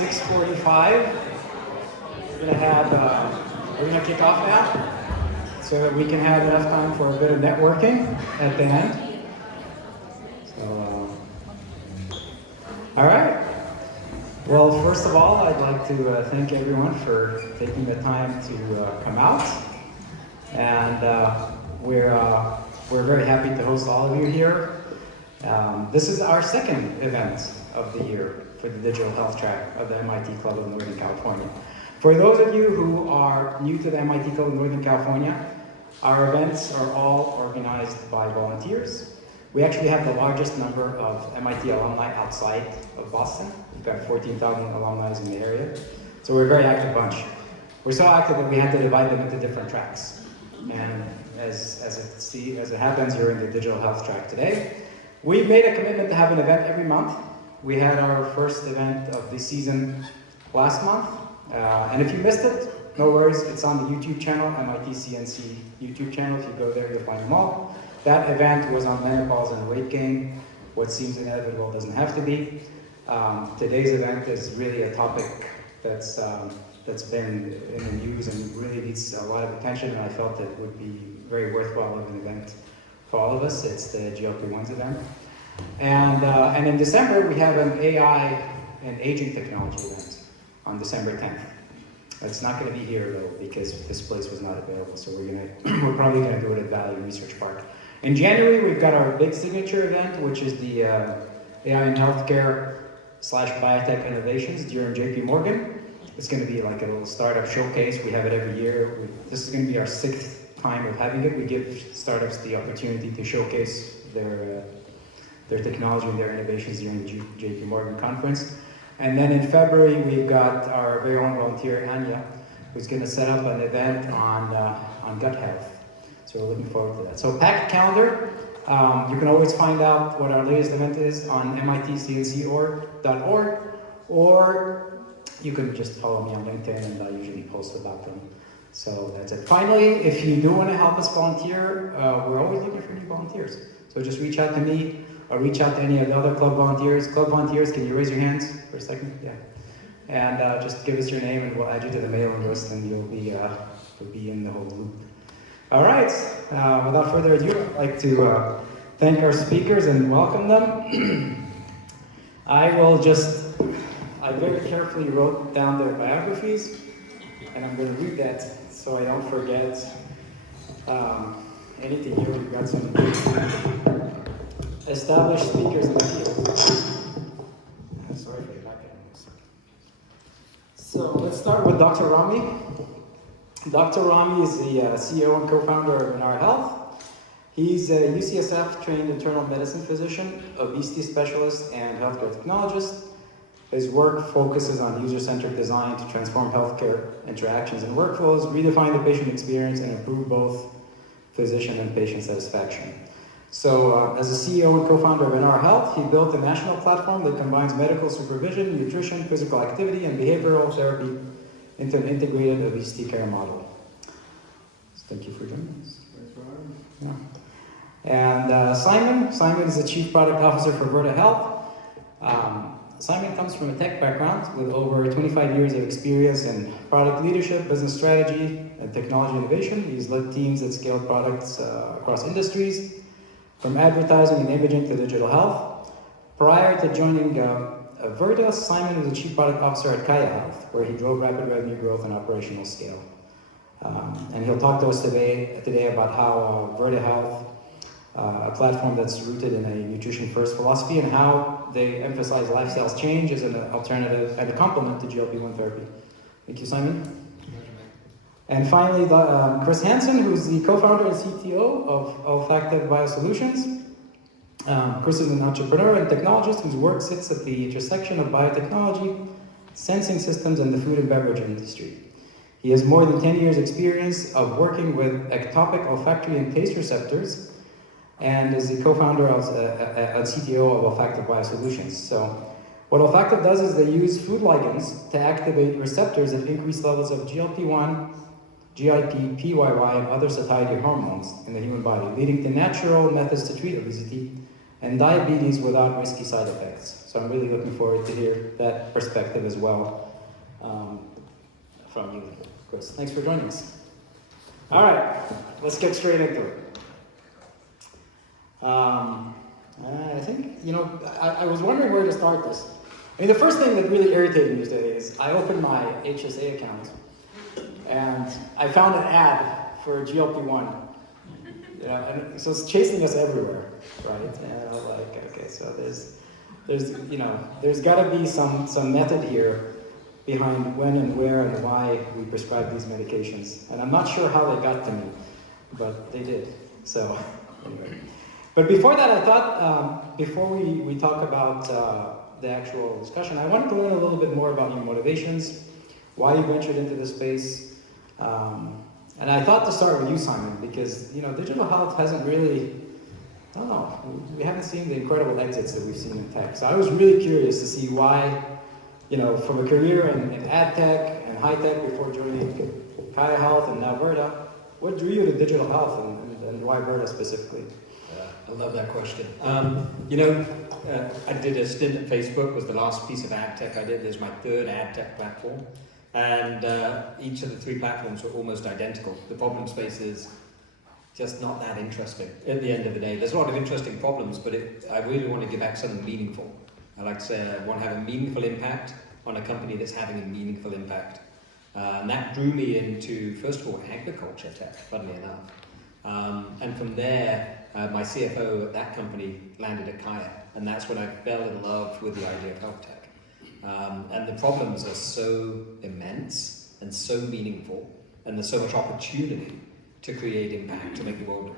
6:45. We're gonna kick off now, so that we can have enough time for a bit of networking at the end. So, all right. Well, first of all, I'd like to thank everyone for taking the time to come out, and we're very happy to host all of you here. This is our second event of the year for the digital health track of the MIT Club of Northern California. For those of you who are new to the MIT Club of Northern California, our events are all organized by volunteers. We actually have the largest number of MIT alumni outside of Boston. We've got 14,000 alumni in the area. So we're a very active bunch. We're so active that we had to divide them into different tracks. And as it happens, you're in the digital health track today. We've made a commitment to have an event every month. We had our first event of the season last month. And if you missed it, no worries, it's on the YouTube channel, MIT CNC YouTube channel. If you go there, you'll find them all. That event was on menopause and weight gain. What seems inevitable doesn't have to be. Today's event is really a topic that's been in the news and really needs a lot of attention, and I felt it would be very worthwhile of an event for all of us. It's the GLP-1s event. And in December, we have an AI and aging technology event on December 10th. It's not going to be here though, because this place was not available, so we're probably going to do it at Valley Research Park. In January, we've got our big signature event, which is the AI in Healthcare / Biotech Innovations during JP Morgan. It's going to be like a little startup showcase. We have it every year. This is going to be our 6th time of having it. We give startups the opportunity to showcase their technology and their innovations during the JP Morgan conference. And then in February, we've got our very own volunteer, Anya, who's going to set up an event on gut health. So we're looking forward to that. So packed calendar. You can always find out what our latest event is on mitcnc.org, or you can just follow me on LinkedIn, and I usually post about them. So that's it. Finally, if you do want to help us volunteer, we're always looking for new volunteers. So just reach out to me, or reach out to any of the other club volunteers. Club volunteers, can you raise your hands for a second? Yeah. And just give us your name, and we'll add you to the mailing list, and you'll be in the whole loop. All right. Without further ado, I'd like to thank our speakers and welcome them. I very carefully wrote down their biographies, and I'm going to read that so I don't forget anything here. We've got some established speakers in the field. Sorry for the background. So let's start with Dr. Rami. Dr. Rami is the CEO and co-founder of Anar Health. He's a UCSF-trained internal medicine physician, obesity specialist, and healthcare technologist. His work focuses on user-centric design to transform healthcare interactions and workflows, redefine the patient experience, and improve both physician and patient satisfaction. So as a CEO and co-founder of Anar Health, he built a national platform that combines medical supervision, nutrition, physical activity, and behavioral therapy into an integrated obesity care model. So thank you for joining us. Thanks for having me. Yeah. And Simon is the Chief Product Officer for Verta Health. Simon comes from a tech background with over 25 years of experience in product leadership, business strategy, and technology innovation. He's led teams that scaled products across industries, from advertising and imaging to digital health. Prior to joining Verta, Simon was the Chief Product Officer at Kaya Health, where he drove rapid revenue growth and operational scale. And he'll talk to us today about how Verta Health, a platform that's rooted in a nutrition-first philosophy, and how they emphasize lifestyle change as an alternative and a complement to GLP-1 therapy. Thank you, Simon. And finally, Chris Hansen, who's the co-founder and CTO of Olfactive Biosolutions. Chris is an entrepreneur and technologist whose work sits at the intersection of biotechnology, sensing systems, and the food and beverage industry. He has more than 10 years experience of working with ectopic olfactory and taste receptors, and is the co-founder and CTO of Olfactive Biosolutions. So what Olfactive does is they use food ligands to activate receptors that increase levels of GLP-1, GIP, PYY, and other satiety hormones in the human body, leading to natural methods to treat obesity and diabetes without risky side effects. So I'm really looking forward to hear that perspective as well from you, Chris. Thanks for joining us. All right, let's get straight into it. I think, I was wondering where to start this. I mean, the first thing that really irritated me today is I opened my HSA account and I found an ad for GLP-1. And so it's chasing us everywhere, right? And I was like, okay, so there's got to be some method here behind when and where and why we prescribe these medications. And I'm not sure how they got to me, but they did. So anyway. But before that, I thought, before we talk about the actual discussion, I wanted to learn a little bit more about your motivations, why you ventured into this space. And I thought to start with you, Simon, because digital health hasn't really, I don't know, we haven't seen the incredible exits that we've seen in tech. So I was really curious to see why, from a career in ad tech and high tech before joining Kaya Health and now Verda, what drew you to digital health and why Verda specifically? I love that question. I did a stint at Facebook, was the last piece of ad tech I did. There's my third ad tech platform. And each of the three platforms were almost identical. The problem space is just not that interesting at the end of the day. There's a lot of interesting problems, but I really want to give back something meaningful. I like to say I want to have a meaningful impact on a company that's having a meaningful impact. And that drew me into, first of all, agriculture tech, funnily enough. And from there, my CFO at that company landed at Kaya. And that's when I fell in love with the idea of health tech. And the problems are so immense and so meaningful, and there's so much opportunity to create impact, to make the world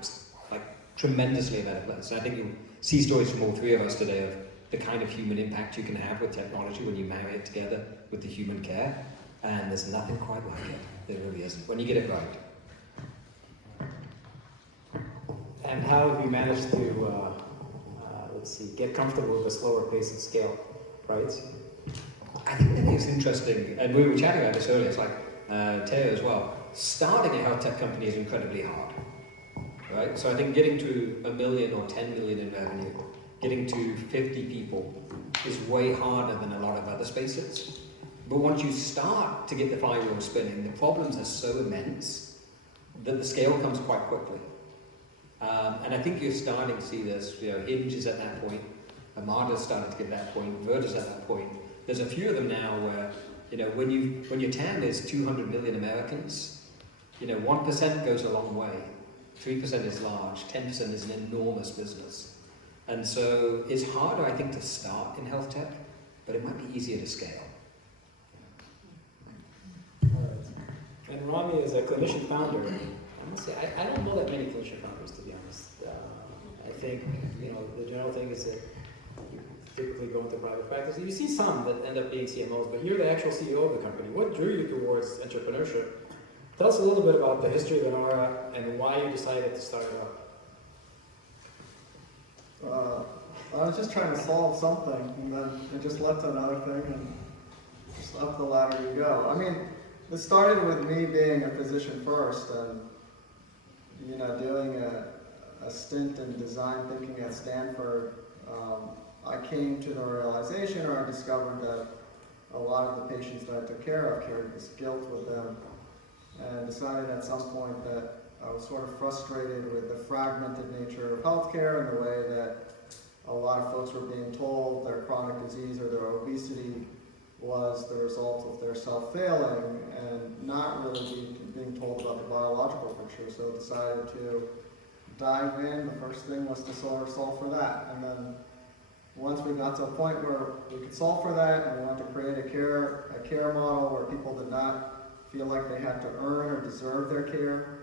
tremendously a better place. And I think you'll see stories from all three of us today of the kind of human impact you can have with technology when you marry it together with the human care, and there's nothing quite like it. There really isn't, when you get it right. And how have you managed to, get comfortable with a slower pace of scale, right? I think it's interesting, and we were chatting about this earlier, it's like Teo as well. Starting a health tech company is incredibly hard, right? So I think getting to 1 million or 10 million in revenue, getting to 50 people is way harder than a lot of other spaces. But once you start to get the flywheel spinning, the problems are so immense that the scale comes quite quickly. And I think you're starting to see this, Hinge is at that point, Amada's starting to get that point, Verda's at that point. There's a few of them now where, when your TAM is 200 million Americans, 1% goes a long way, 3% is large, 10% is an enormous business. And so it's harder, I think, to start in health tech, but it might be easier to scale. All right. And Rami is a clinician founder. I don't know that many clinician founders, to be honest. I think, the general thing is that typically go into private practice. You see some that end up being CMOs, but you're the actual CEO of the company. What drew you towards entrepreneurship? Tell us a little bit about the history of Enora and why you decided to start it up. I was just trying to solve something, and then it just led to another thing, and just up the ladder you go. I mean, it started with me being a physician first, and doing a stint in design thinking at Stanford. I came to the realization, or I discovered that a lot of the patients that I took care of carried this guilt with them, and decided at some point that I was sort of frustrated with the fragmented nature of healthcare and the way that a lot of folks were being told their chronic disease or their obesity was the result of their self-failing and not really being told about the biological picture. So I decided to dive in. The first thing was to sort of solve for that. And then once we got to a point where we could solve for that and we wanted to create a care model where people did not feel like they had to earn or deserve their care,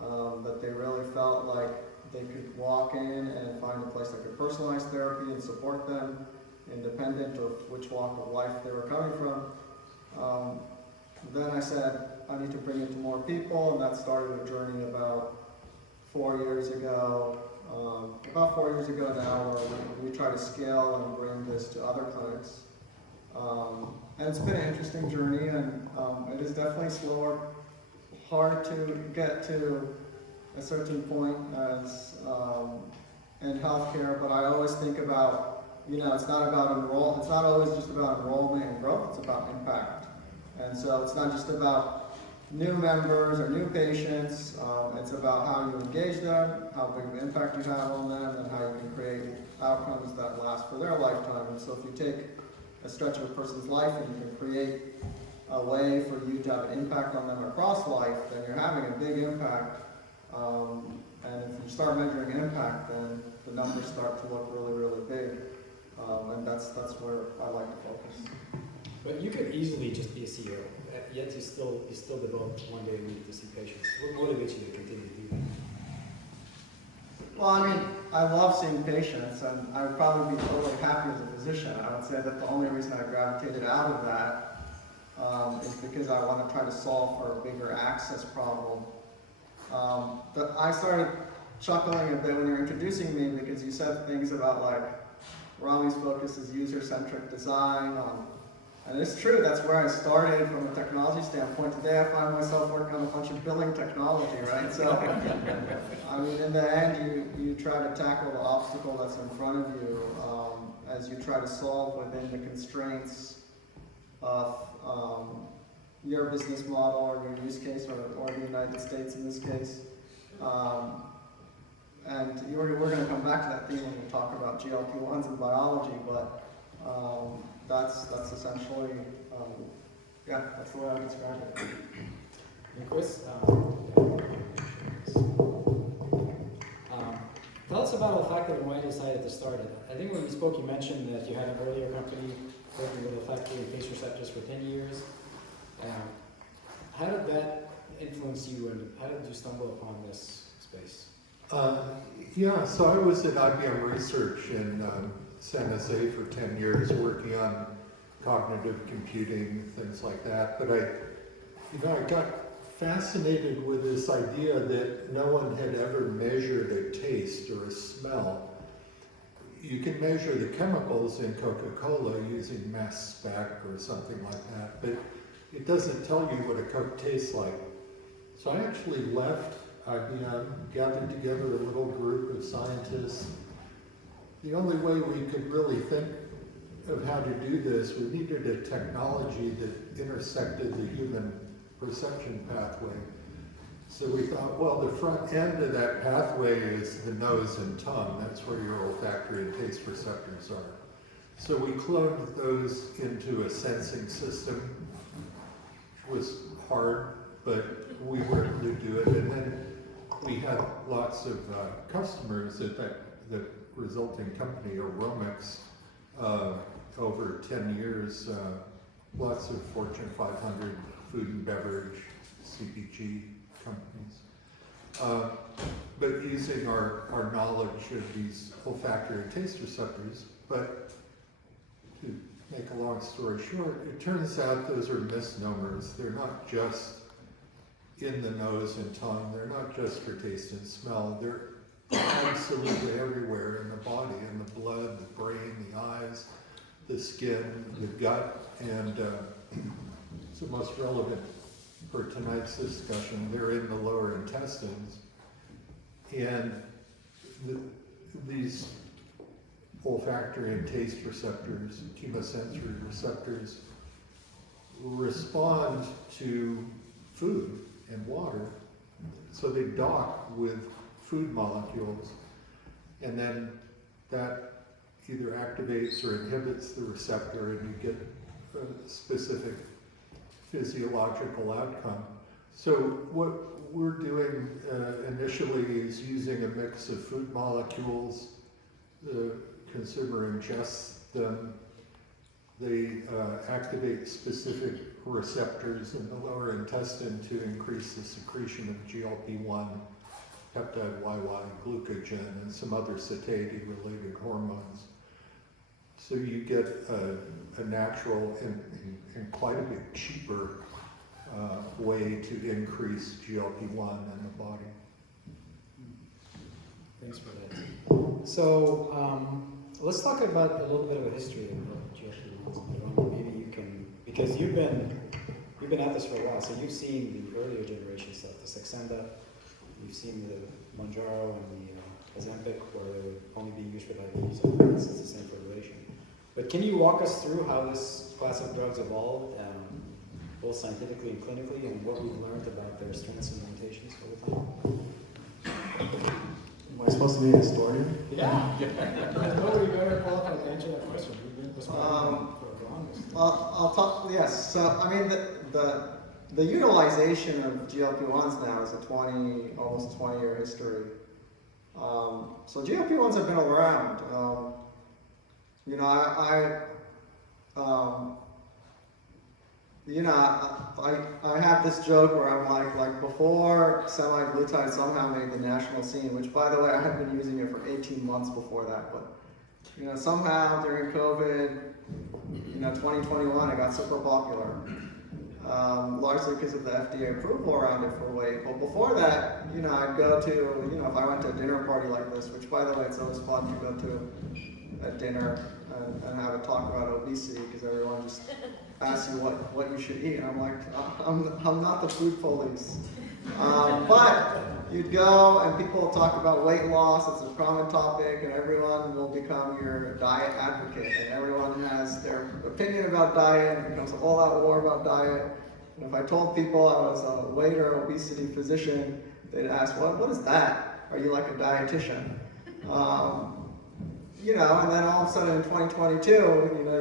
that they really felt like they could walk in and find a place that could personalize therapy and support them, independent of which walk of life they were coming from. Then I said, I need to bring it to more people, and that started a journey about 4 years ago. About 4 years ago now, where we try to scale and bring this to other clinics. And it's been an interesting journey, and it is definitely slower, hard to get to a certain point as in healthcare, but I always think about, it's not always just about enrollment and growth, it's about impact. And so it's not just about new members or new patients, it's about how you engage them, how big of an impact you have on them, and how you can create outcomes that last for their lifetime. And so if you take a stretch of a person's life and you can create a way for you to have an impact on them across life, then you're having a big impact. And if you start measuring impact, then the numbers start to look really, really big. And that's where I like to focus. But you could easily just be a CEO, yet you still devote one day a week to see patients. What motivates you to continue to do that? Well, I mean, I love seeing patients, and I would probably be totally happy as a physician. I would say that the only reason I gravitated out of that is because I want to try to solve for a bigger access problem. I started chuckling a bit when you were introducing me because you said things about like, Rami's focus is user-centric design. And it's true, that's where I started from a technology standpoint. Today I find myself working on a bunch of billing technology, right? So, I mean, in the end, you try to tackle the obstacle that's in front of you as you try to solve within the constraints of your business model or your use case or the United States in this case. And we're going to come back to that theme when we talk about GLP-1s and biology, but that's essentially, that's the way I describe it. And Chris, tell us about olfactive and why you decided to start it. I think when you spoke, you mentioned that you had an earlier company working with olfactory and taste receptors for 10 years. How did that influence you, and how did you stumble upon this space? So I was at IBM Research in San Jose for 10 years working on cognitive computing, things like that. But I got fascinated with this idea that no one had ever measured a taste or a smell. You can measure the chemicals in Coca-Cola using mass spec or something like that, but it doesn't tell you what a Coke tastes like. So I actually left IBM, gathered together a little group of scientists. The only way we could really think of how to do this, we needed a technology that intersected the human perception pathway. So we thought, well, the front end of that pathway is the nose and tongue. That's where your olfactory and taste receptors are. So we cloned those into a sensing system, which was hard, but we were able to do it. And then we had lots of customers at the resulting company, Aromix, over 10 years, lots of Fortune 500 food and beverage, CPG companies. But using our knowledge of these olfactory and taste receptors. But to make a long story short, it turns out those are misnomers. They're not just in the nose and tongue. They're not just for taste and smell. They're absolutely everywhere in the body, in the blood, the brain, the eyes, the skin, the gut, and it's the most relevant for tonight's discussion. They're in the lower intestines, and these olfactory and taste receptors, chemosensory receptors, respond to food and water, so they dock with food molecules, and then that either activates or inhibits the receptor, and you get a specific physiological outcome. So what we're doing initially is using a mix of food molecules. The consumer ingests them. They activate specific receptors in the lower intestine to increase the secretion of GLP-1, peptide YY, glucogen, and some other satiety-related hormones. So you get a natural and quite a bit cheaper way to increase GLP-1 in the body. Thanks for that. So let's talk about a little bit of a history of GLP-1s. Maybe you can, because you've been at this for a while, so you've seen the earlier generation stuff, the Saxenda, you've seen the Mounjaro and the Ozempic, where they would only be used for diabetes. I think it's the same formulation. But can you walk us through how this class of drugs evolved, both scientifically and clinically, and what we've learned about their strengths and limitations over time? Am I supposed to be a historian? Yeah. Nobody better qualified to answer that question. We've been this way for the longest. I'll talk. Yes. So I mean, the utilization of GLP-1s now is almost 20-year history. So GLP-1s have been around. You know, I have this joke where I'm like before semaglutide somehow made the national scene, which by the way, I had been using it for 18 months before that, but you know, somehow during COVID, 2021, it got super popular, largely because of the FDA approval around it for weight. But before that, I'd go to, if I went to a dinner party like this, which by the way, it's always fun to go to a dinner and have a talk about obesity because everyone just asks you what you should eat, and I'm like, I'm not the food police. But you'd go and people will talk about weight loss, it's a common topic, and everyone will become your diet advocate, and everyone has their opinion about diet, and it becomes a whole lot war about diet. And if I told people I was a weight or obesity physician, they'd ask, what is that? Are you like a dietitian? And then all of a sudden in 2022,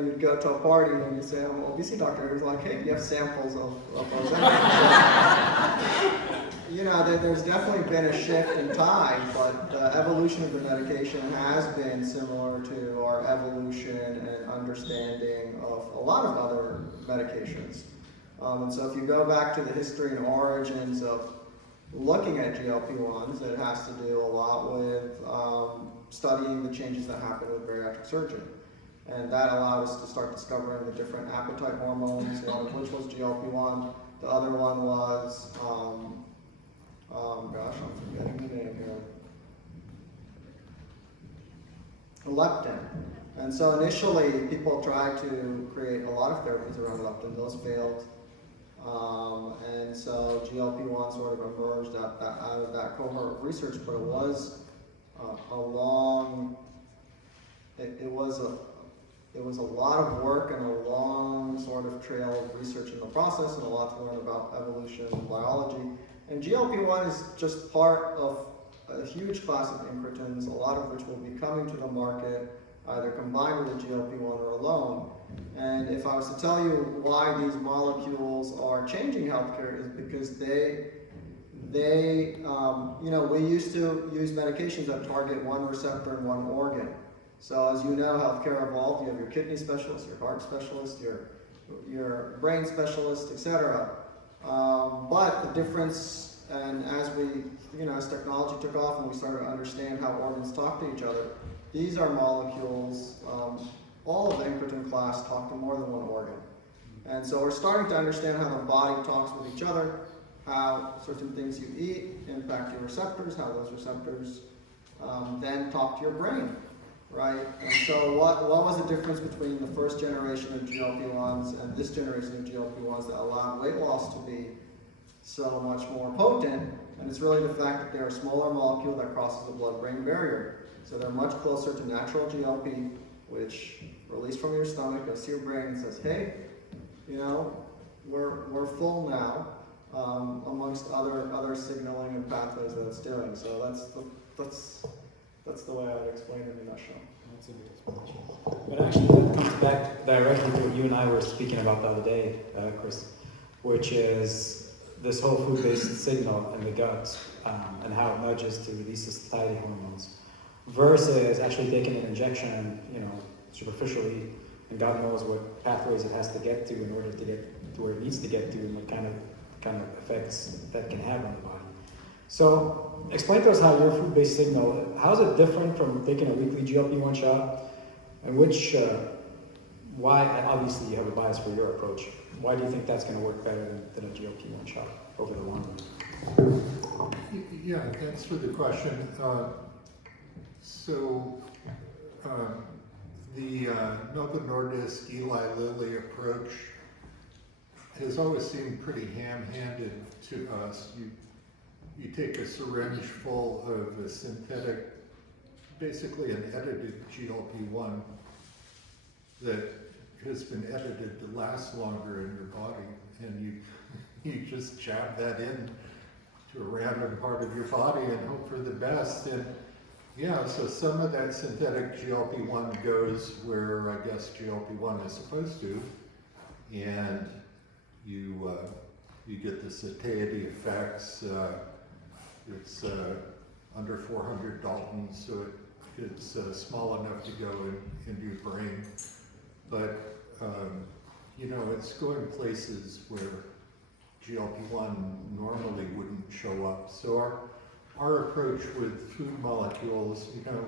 you'd go to a party and you say, I'm an obesity doctor. He's like, hey, do you have samples of Ozempic? There's definitely been a shift in time, but the evolution of the medication has been similar to our evolution and understanding of a lot of other medications. And so if you go back to the history and origins of looking at GLP-1s, it has to do a lot with studying the changes that happen with bariatric surgery. And that allowed us to start discovering the different appetite hormones, one of which was GLP-1. The other one was, I'm forgetting the name here. Leptin. And so initially, people tried to create a lot of therapies around leptin. Those failed. And so GLP-1 sort of emerged out of that cohort of research, but it was it was a lot of work and a long sort of trail of research in the process, and a lot to learn about evolution and biology. And GLP-1 is just part of a huge class of incretins, a lot of which will be coming to the market either combined with a GLP-1 or alone. And if I was to tell you why these molecules are changing healthcare, is because we used to use medications that target one receptor and one organ. So as you know, healthcare evolved. You have your kidney specialist, your heart specialist, your brain specialist, etc. But the difference, and as technology took off and we started to understand how organs talk to each other, these are molecules, all of the incretin class talk to more than one organ. And so we're starting to understand how the body talks with each other, how certain things you eat impact your receptors, how those receptors then talk to your brain, right? And so what was the difference between the first generation of GLP-1s and this generation of GLP-1s that allowed weight loss to be so much more potent? And it's really the fact that they're a smaller molecule that crosses the blood-brain barrier. So they're much closer to natural GLP, which released from your stomach goes to your brain and says, hey, we're full now, amongst other signaling and pathways that it's doing. So that's the way I would explain it in a nutshell. That's a good explanation. But actually, that comes back directly to what you and I were speaking about the other day, Chris, which is this whole food-based signal in the gut and how it nudges to release the satiety hormones versus actually taking an injection, superficially, and God knows what pathways it has to get to in order to get to where it needs to get to, and what kind of effects that can have on the body. So explain to us how your food-based signal, how is it different from taking a weekly GLP-1 shot, and why, obviously you have a bias for your approach, why do you think that's going to work better than a GLP-1 shot over the long run? Yeah, thanks for the question. The Novo Nordisk Eli Lilly approach has always seemed pretty ham-handed to us. You take a syringe full of a synthetic basically an edited GLP-1 that has been edited to last longer in your body, and you just jab that in to a random part of your body and hope for the best. And yeah, so some of that synthetic GLP-1 goes where I guess GLP-1 is supposed to, and you get the satiety effects. It's under 400 Daltons, so it's small enough to go into your brain. But you know, it's going places where GLP-1 normally wouldn't show up. So our approach with food molecules, you know,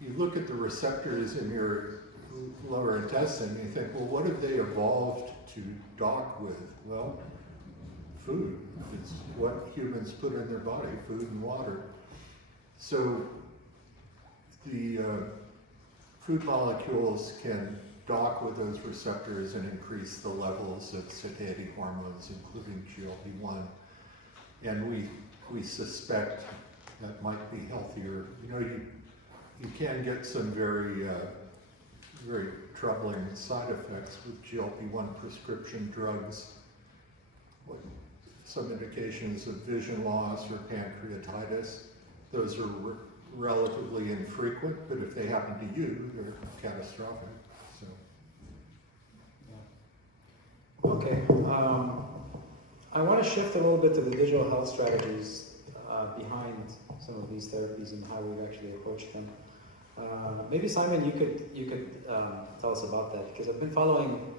you look at the receptors in your lower intestine, and you think, well, what have they evolved to dock with? Well, food. It's what humans put in their body, food and water. So the food molecules can dock with those receptors and increase the levels of satiety hormones, including GLP-1. And we suspect that might be healthier. You know, you can get some very troubling side effects with GLP-1 prescription drugs. Some indications of vision loss or pancreatitis. Those are relatively infrequent, but if they happen to you, they're catastrophic. So. Okay, I want to shift a little bit to the digital health strategies behind some of these therapies and how we've actually approached them. Maybe Simon, you could tell us about that, because I've been following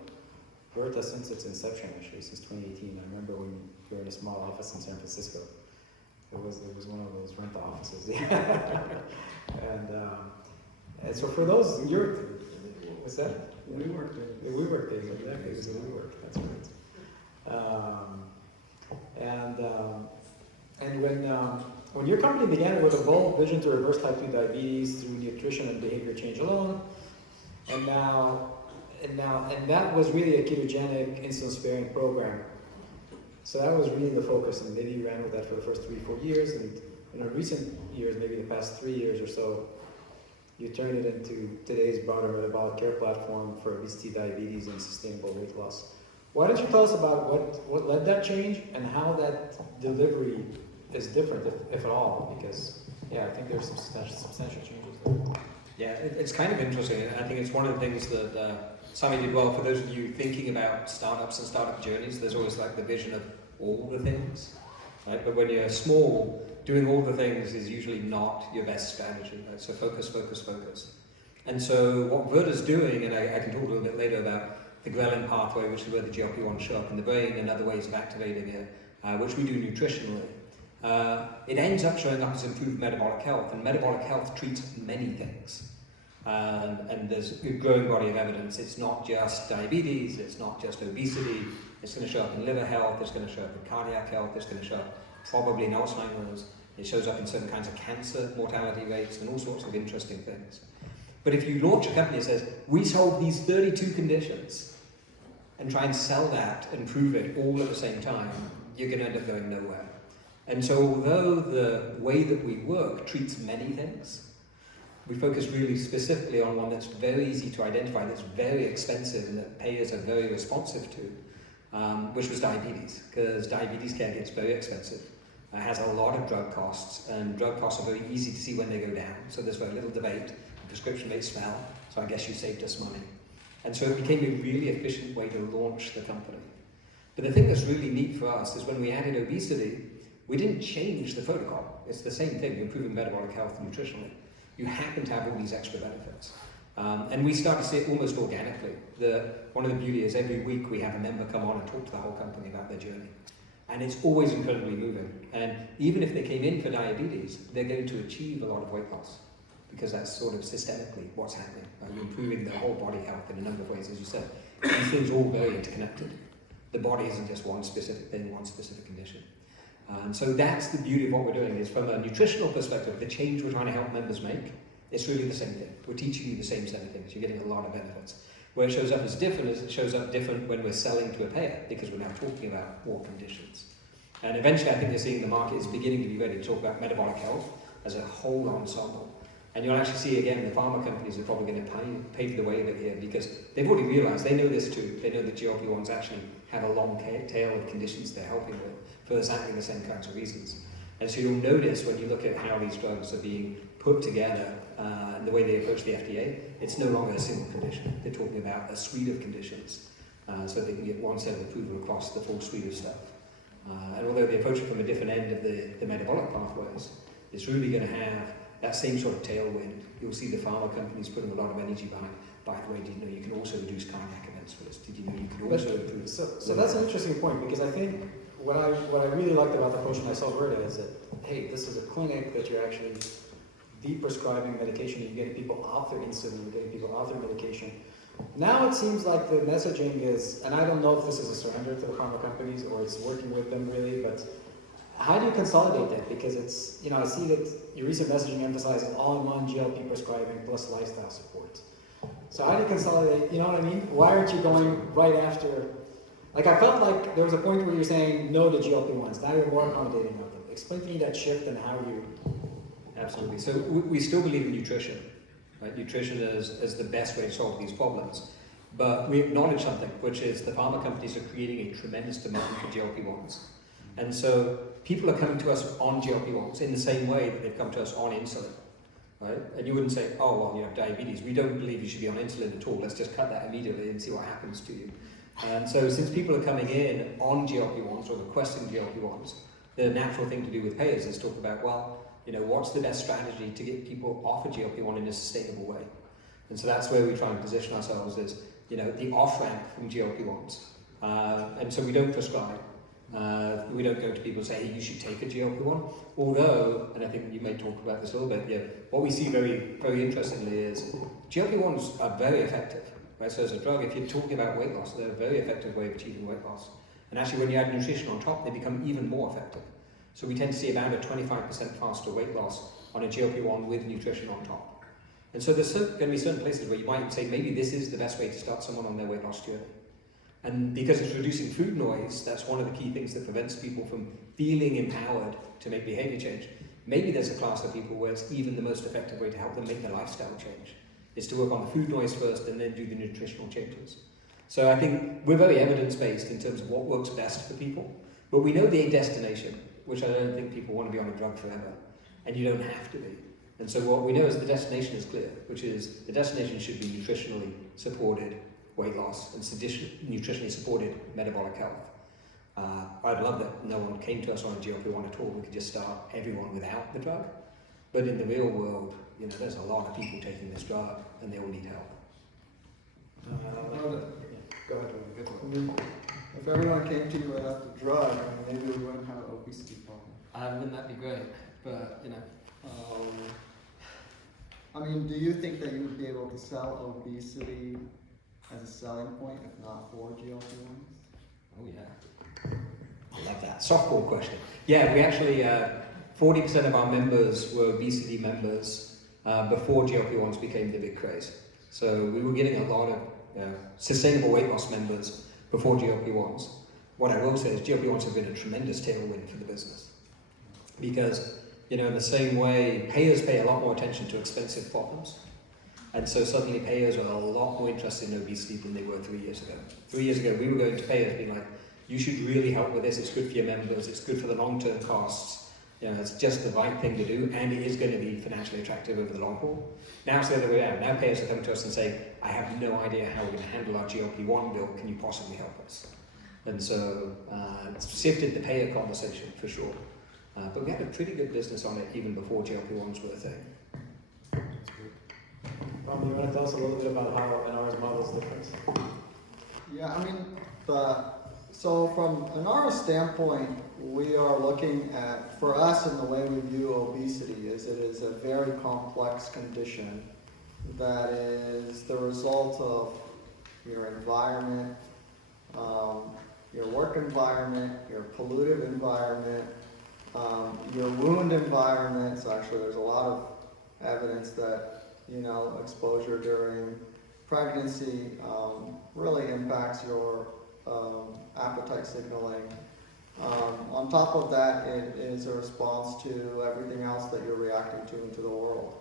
Virta since its inception, actually, since 2018. I remember when we were in a small office in San Francisco. It was one of those rent offices, and so for those, what's that? We worked there. We worked there, exactly. It was a WeWork, that's right. And when your company began with a bold vision to reverse type 2 diabetes through nutrition and behavior change alone, and that was really a ketogenic, insulin-sparing program. So that was really the focus, and maybe you ran with that for the first 3-4 years, and in recent years, maybe the past 3 years or so, you turned it into today's broader metabolic care platform for obesity, diabetes, and sustainable weight loss. Why don't you tell us about what led that change and how that delivery is different, if at all? Because, yeah, I think there's some substantial changes there. Yeah, it's kind of interesting. I think it's one of the things that Sami did well. For those of you thinking about startups and startup journeys, there's always like the vision of all the things, right? But when you're small, doing all the things is usually not your best strategy, right? So focus, focus, focus. And so what Virta's doing, and I can talk a little bit later about the ghrelin pathway, which is where the GLP-1 show up in the brain, and other ways of activating it, which we do nutritionally. It ends up showing up as improved metabolic health, and metabolic health treats many things. And there's a growing body of evidence. It's not just diabetes, it's not just obesity, it's going to show up in liver health, it's going to show up in cardiac health, it's going to show up probably in Alzheimer's, it shows up in certain kinds of cancer mortality rates and all sorts of interesting things. But if you launch a company that says, we solve these 32 conditions, and try and sell that and prove it all at the same time, you're going to end up going nowhere. And so although the way that we work treats many things, we focus really specifically on one that's very easy to identify, that's very expensive, and that payers are very responsive to, which was diabetes, because diabetes care gets very expensive. It has a lot of drug costs, and drug costs are very easy to see when they go down, so there's very little debate. The prescription rates fell, so I guess you saved us money. And so it became a really efficient way to launch the company. But the thing that's really neat for us is when we added obesity, we didn't change the protocol. It's the same thing, improving metabolic health nutritionally. You happen to have all these extra benefits. And we start to see it almost organically. One of the beauty is every week we have a member come on and talk to the whole company about their journey. And it's always incredibly moving. And even if they came in for diabetes, they're going to achieve a lot of weight loss, because that's sort of systemically what's happening. You're improving their whole body health in a number of ways, as you said. These things are all very interconnected. The body isn't just one specific thing, one specific condition. And so that's the beauty of what we're doing, is from a nutritional perspective, the change we're trying to help members make, it's really the same thing. We're teaching you the same set of things. You're getting a lot of benefits. Where it shows up as different is it shows up different when we're selling to a payer, because we're now talking about more conditions. And eventually I think you're seeing the market is beginning to be ready to talk about metabolic health as a whole ensemble. And you'll actually see again, the pharma companies are probably going to pave the way a bit here because they've already realized, they know this too, they know that GLP-1s actually have a long tail of conditions they're helping with for exactly the same kinds of reasons. And so you'll notice when you look at how these drugs are being put together, and the way they approach the FDA, it's no longer a single condition. They're talking about a suite of conditions, so they can get one set of approval across the full suite of stuff. And although they approach it from a different end of the metabolic pathways, it's really going to have that same sort of tailwind. You'll see the pharma companies putting a lot of energy behind. By the way, did you know you can also reduce cardiac events for this? Did you know you can also improve? So that's an interesting point, because I think what I really liked about the approach when I saw Verda is that, hey, this is a clinic that you're actually de-prescribing medication, you're getting people off their insulin, you're getting people off their medication. Now it seems like the messaging is, and I don't know if this is a surrender to the pharma companies or it's working with them really, but how do you consolidate that? Because it's, I see that your recent messaging emphasizes all-in-one GLP prescribing plus lifestyle support. So how do you consolidate, you know what I mean? Why aren't you going right after, like I felt like there was a point where you're saying no to GLP-1s, now you're more accommodating of them. Explain to me that shift and how you... Absolutely. So we still believe in nutrition, right? Nutrition is the best way to solve these problems. But we acknowledge something, which is the pharma companies are creating a tremendous demand for GLP-1s. And so people are coming to us on GLP-1s in the same way that they've come to us on insulin, right? And you wouldn't say, oh, well, you have diabetes. We don't believe you should be on insulin at all. Let's just cut that immediately and see what happens to you. And so since people are coming in on GLP-1s or requesting GLP-1s, the natural thing to do with payers is talk about, well, what's the best strategy to get people off a GLP-1 in a sustainable way? And so that's where we try and position ourselves as, the off-ramp from GLP-1s. And so we don't prescribe. We don't go to people and say, hey, you should take a GLP-1. Although, and I think you may talk about this a little bit, what we see very, very interestingly is GLP-1s are very effective. Right? So as a drug, if you're talking about weight loss, they're a very effective way of achieving weight loss. And actually, when you add nutrition on top, they become even more effective. So we tend to see about a 25% faster weight loss on a GLP-1 with nutrition on top. And so there's going to be certain places where you might say, maybe this is the best way to start someone on their weight loss journey. And because it's reducing food noise, that's one of the key things that prevents people from feeling empowered to make behavior change. Maybe there's a class of people where it's even the most effective way to help them make their lifestyle change, is to work on the food noise first and then do the nutritional changes. So I think we're very evidence-based in terms of what works best for people, but we know the destination, which I don't think people want to be on a drug forever, and you don't have to be. And so what we know is the destination is clear, which is the destination should be nutritionally supported weight loss and nutritionally supported metabolic health. I'd love that no one came to us on a GLP-1 at all. We could just start everyone without the drug. But in the real world, there's a lot of people taking this drug and they all need help. Go ahead. If everyone came to you without the drug, maybe we wouldn't have an obesity problem. Wouldn't that be great? But, do you think that you would be able to sell obesity as a selling point, if not for GLP-1s? Oh yeah, I love that. Softball question. Yeah, we actually, 40% of our members were obesity members before GLP-1s became the big craze. So we were getting a lot of sustainable weight loss members before GLP-1s. What I will say is GLP-1s have been a tremendous tailwind for the business. Because, in the same way, payers pay a lot more attention to expensive problems. And so suddenly payers are a lot more interested in obesity than they were 3 years ago. 3 years ago, we were going to payers being like, you should really help with this, it's good for your members, it's good for the long-term costs, it's just the right thing to do, and it is going to be financially attractive over the long haul. Now it's the other way around. Now payers are coming to us and saying, I have no idea how we're going to handle our GLP-1 bill, can you possibly help us? And so it's shifted the payer conversation for sure. But we had a pretty good business on it even before GLP-1s were a thing. Rob, you want to tell us a little bit about how NR's model is different? Yeah, so from an NR's standpoint, we are looking at, for us in the way we view obesity, is it is a very complex condition that is the result of your environment, your work environment, your pollutive environment, your wound environment. So actually there's a lot of evidence that exposure during pregnancy really impacts your appetite signaling. On top of that, it is a response to everything else that you're reacting to into the world.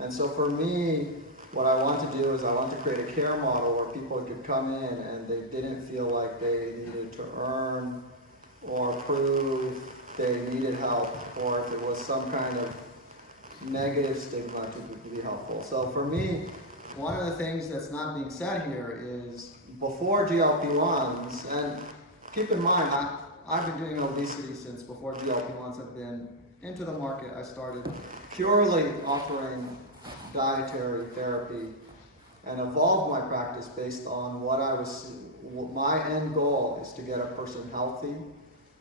And so for me, what I want to do is I want to create a care model where people could come in and they didn't feel like they needed to earn or prove they needed help, or if it was some kind of negative stigma to be helpful. So for me, one of the things that's not being said here is before GLP-1s, and keep in mind, I've been doing obesity since before GLP-1s have been into the market. I started purely offering dietary therapy and evolved my practice based on my end goal is to get a person healthy,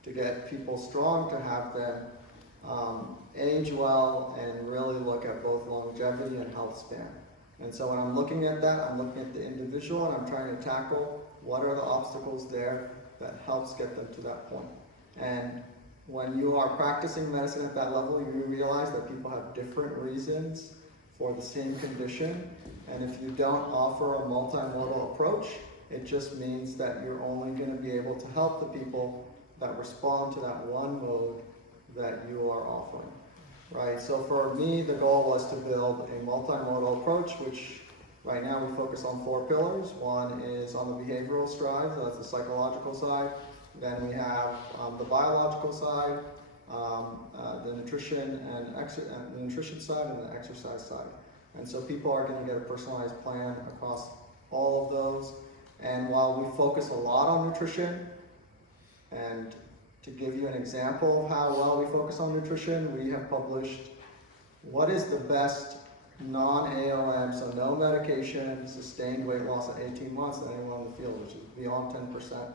to get people strong, to have them age well, and really look at both longevity and health span. And so when I'm looking at that, I'm looking at the individual and I'm trying to tackle what are the obstacles there that helps get them to that point. And when you are practicing medicine at that level, you realize that people have different reasons for the same condition. And if you don't offer a multimodal approach, it just means that you're only going to be able to help the people that respond to that one mode that you are offering, right? So for me, the goal was to build a multimodal approach, which right now we focus on 4 pillars. One is on the behavioral side, so that's the psychological side. Then we have the biological side, the nutrition the nutrition side, and the exercise side. And so people are going to get a personalized plan across all of those. And while we focus a lot on nutrition, and to give you an example of how well we focus on nutrition, we have published what is the best non-AOM, so no medication, sustained weight loss at 18 months in anyone in the field, which is beyond 10%.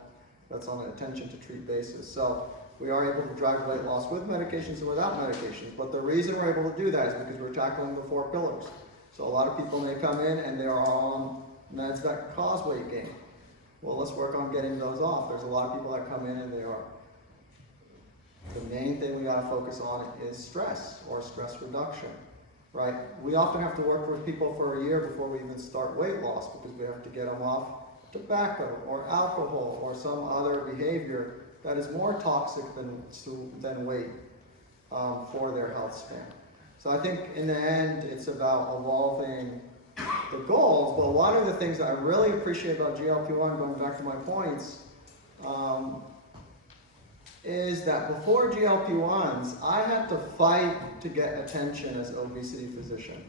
That's on an attention to treat basis. So we are able to drive weight loss with medications and without medications. But the reason we're able to do that is because we're tackling the 4 pillars. So a lot of people may come in and they are on meds that cause weight gain. Well, let's work on getting those off. There's a lot of people that come in and they are. The main thing we gotta focus on is stress or stress reduction, right? We often have to work with people for a year before we even start weight loss because we have to get them off tobacco or alcohol or some other behavior that is more toxic than weight for their health span. So I think in the end, it's about evolving the goals. But one of the things that I really appreciate about GLP-1, going back to my points, is that before GLP-1s, I had to fight to get attention as an obesity physician.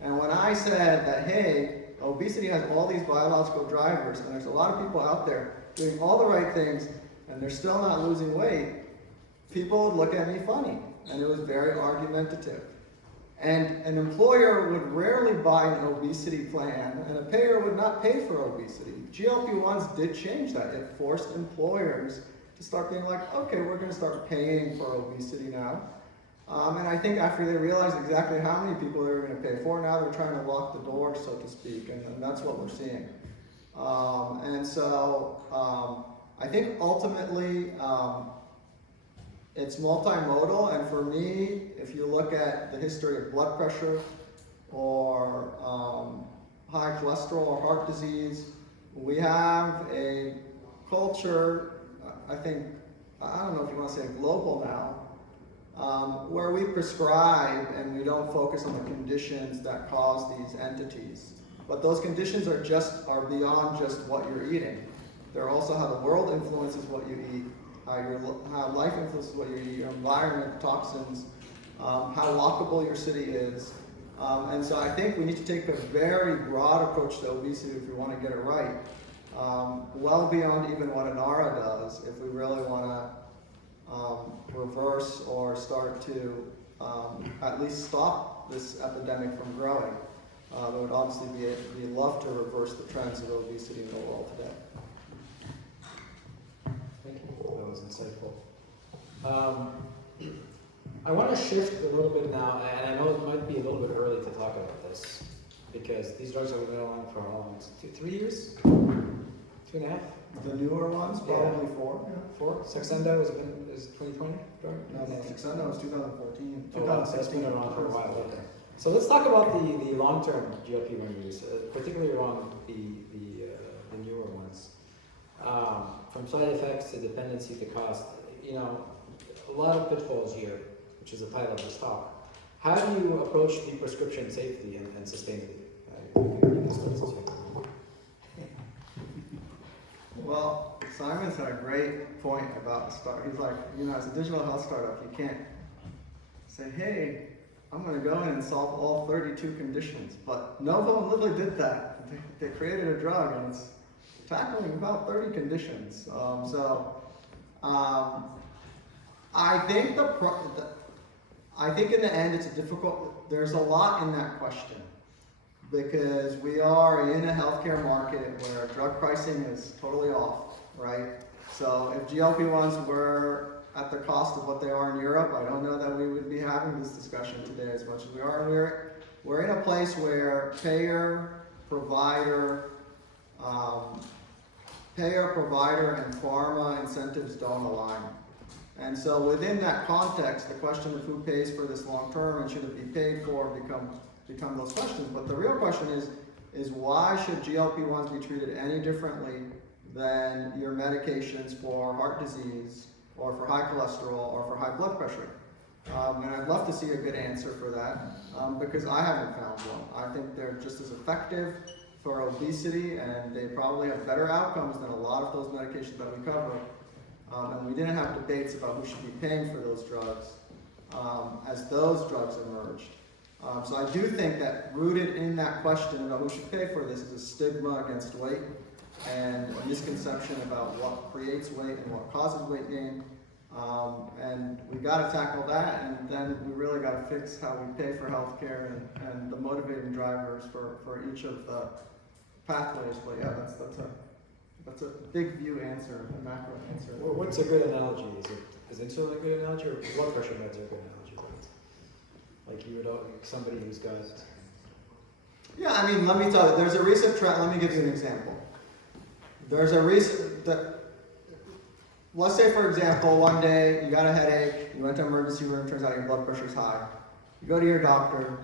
And when I said that, hey, obesity has all these biological drivers, and there's a lot of people out there doing all the right things, and they're still not losing weight, people would look at me funny, and it was very argumentative. And an employer would rarely buy an obesity plan, and a payer would not pay for obesity. GLP-1s did change that. It forced employers to start being like, okay, we're going to start paying for obesity now. And I think after they realized exactly how many people they were going to pay for, now they're trying to lock the door, so to speak, and that's what we're seeing. And so I think ultimately it's multimodal, and for me, if you look at the history of blood pressure or high cholesterol or heart disease, we have a culture, I think, I don't know if you want to say global now, where we prescribe and we don't focus on the conditions that cause these entities. But those conditions are beyond just what you're eating. They're also how the world influences what you eat, how life influences what you eat, your environment, toxins, how walkable your city is. And so I think we need to take a very broad approach to obesity if we want to get it right. Well beyond even what ANARA does, if we really want to reverse or start to at least stop this epidemic from growing. There would obviously be love to reverse the trends of obesity in the world today. Thank you. That was insightful. I want to shift a little bit now, and I know it might be a little bit early to talk about this, because these drugs have been on for how long? 3 years? 2.5? The newer ones, probably Yeah. 4. Yeah. 4? Saxenda is 2020 drug? No, Saxenda was 2014. Oh, wow, so it's been around for a while. Okay. So let's talk about the long-term GLP-1 use, particularly around the newer ones. From side effects to dependency to cost, a lot of pitfalls here, which is the title of this talk. How do you approach the prescription safety and sustainability? Well, Simon's had a great point about the start. He's like, as a digital health startup, you can't say, hey, I'm going to go in and solve all 32 conditions. But Novo and Lilly did that. They created a drug, and it's tackling about 30 conditions. I think I think in the end it's there's a lot in that question, because we are in a healthcare market where drug pricing is totally off, right? So if GLP-1s were at the cost of what they are in Europe, I don't know that we would be having this discussion today as much as we are. And we're in a place where payer, provider, and pharma incentives don't align. And so within that context, the question of who pays for this long term and should it be paid for become those questions. But the real question is why should GLP-1s be treated any differently than your medications for heart disease or for high cholesterol or for high blood pressure? And I'd love to see a good answer for that, because I haven't found one. I think they're just as effective for obesity, and they probably have better outcomes than a lot of those medications that we cover. And we didn't have debates about who should be paying for those drugs as those drugs emerged. So I do think that rooted in that question about who should pay for this is a stigma against weight and a misconception about what creates weight and what causes weight gain. And we got to tackle that, and then we really got to fix how we pay for healthcare and the motivating drivers for each of the pathways. But yeah, that's a big view answer, a macro answer. Well, what's a good analogy? Is insulin a good analogy, or blood pressure meds are a good analogy? Like you would, somebody who's got. Yeah, I mean, let me tell you. There's a recent trend. Let me give you an example. There's a recent. Let's say, for example, one day you got a headache. You went to emergency room. Turns out your blood pressure's high. You go to your doctor.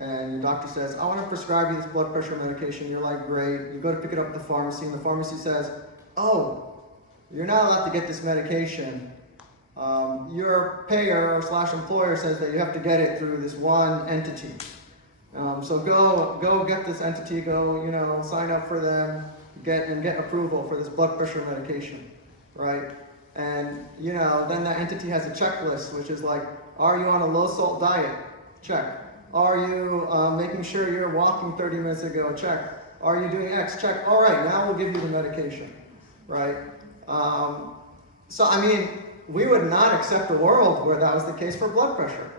And your doctor says, I want to prescribe you this blood pressure medication. You're like, great. You go to pick it up at the pharmacy, and the pharmacy says, oh, you're not allowed to get this medication. Your payer / employer says that you have to get it through this one entity. So go get this entity, sign up for them, get approval for this blood pressure medication, right? And, then that entity has a checklist, which is like, are you on a low salt diet? Check. Are you making sure you're walking 30 minutes ago? Check. Are you doing X? Check. All right, now we'll give you the medication, right? So, I mean, we would not accept a world where that was the case for blood pressure,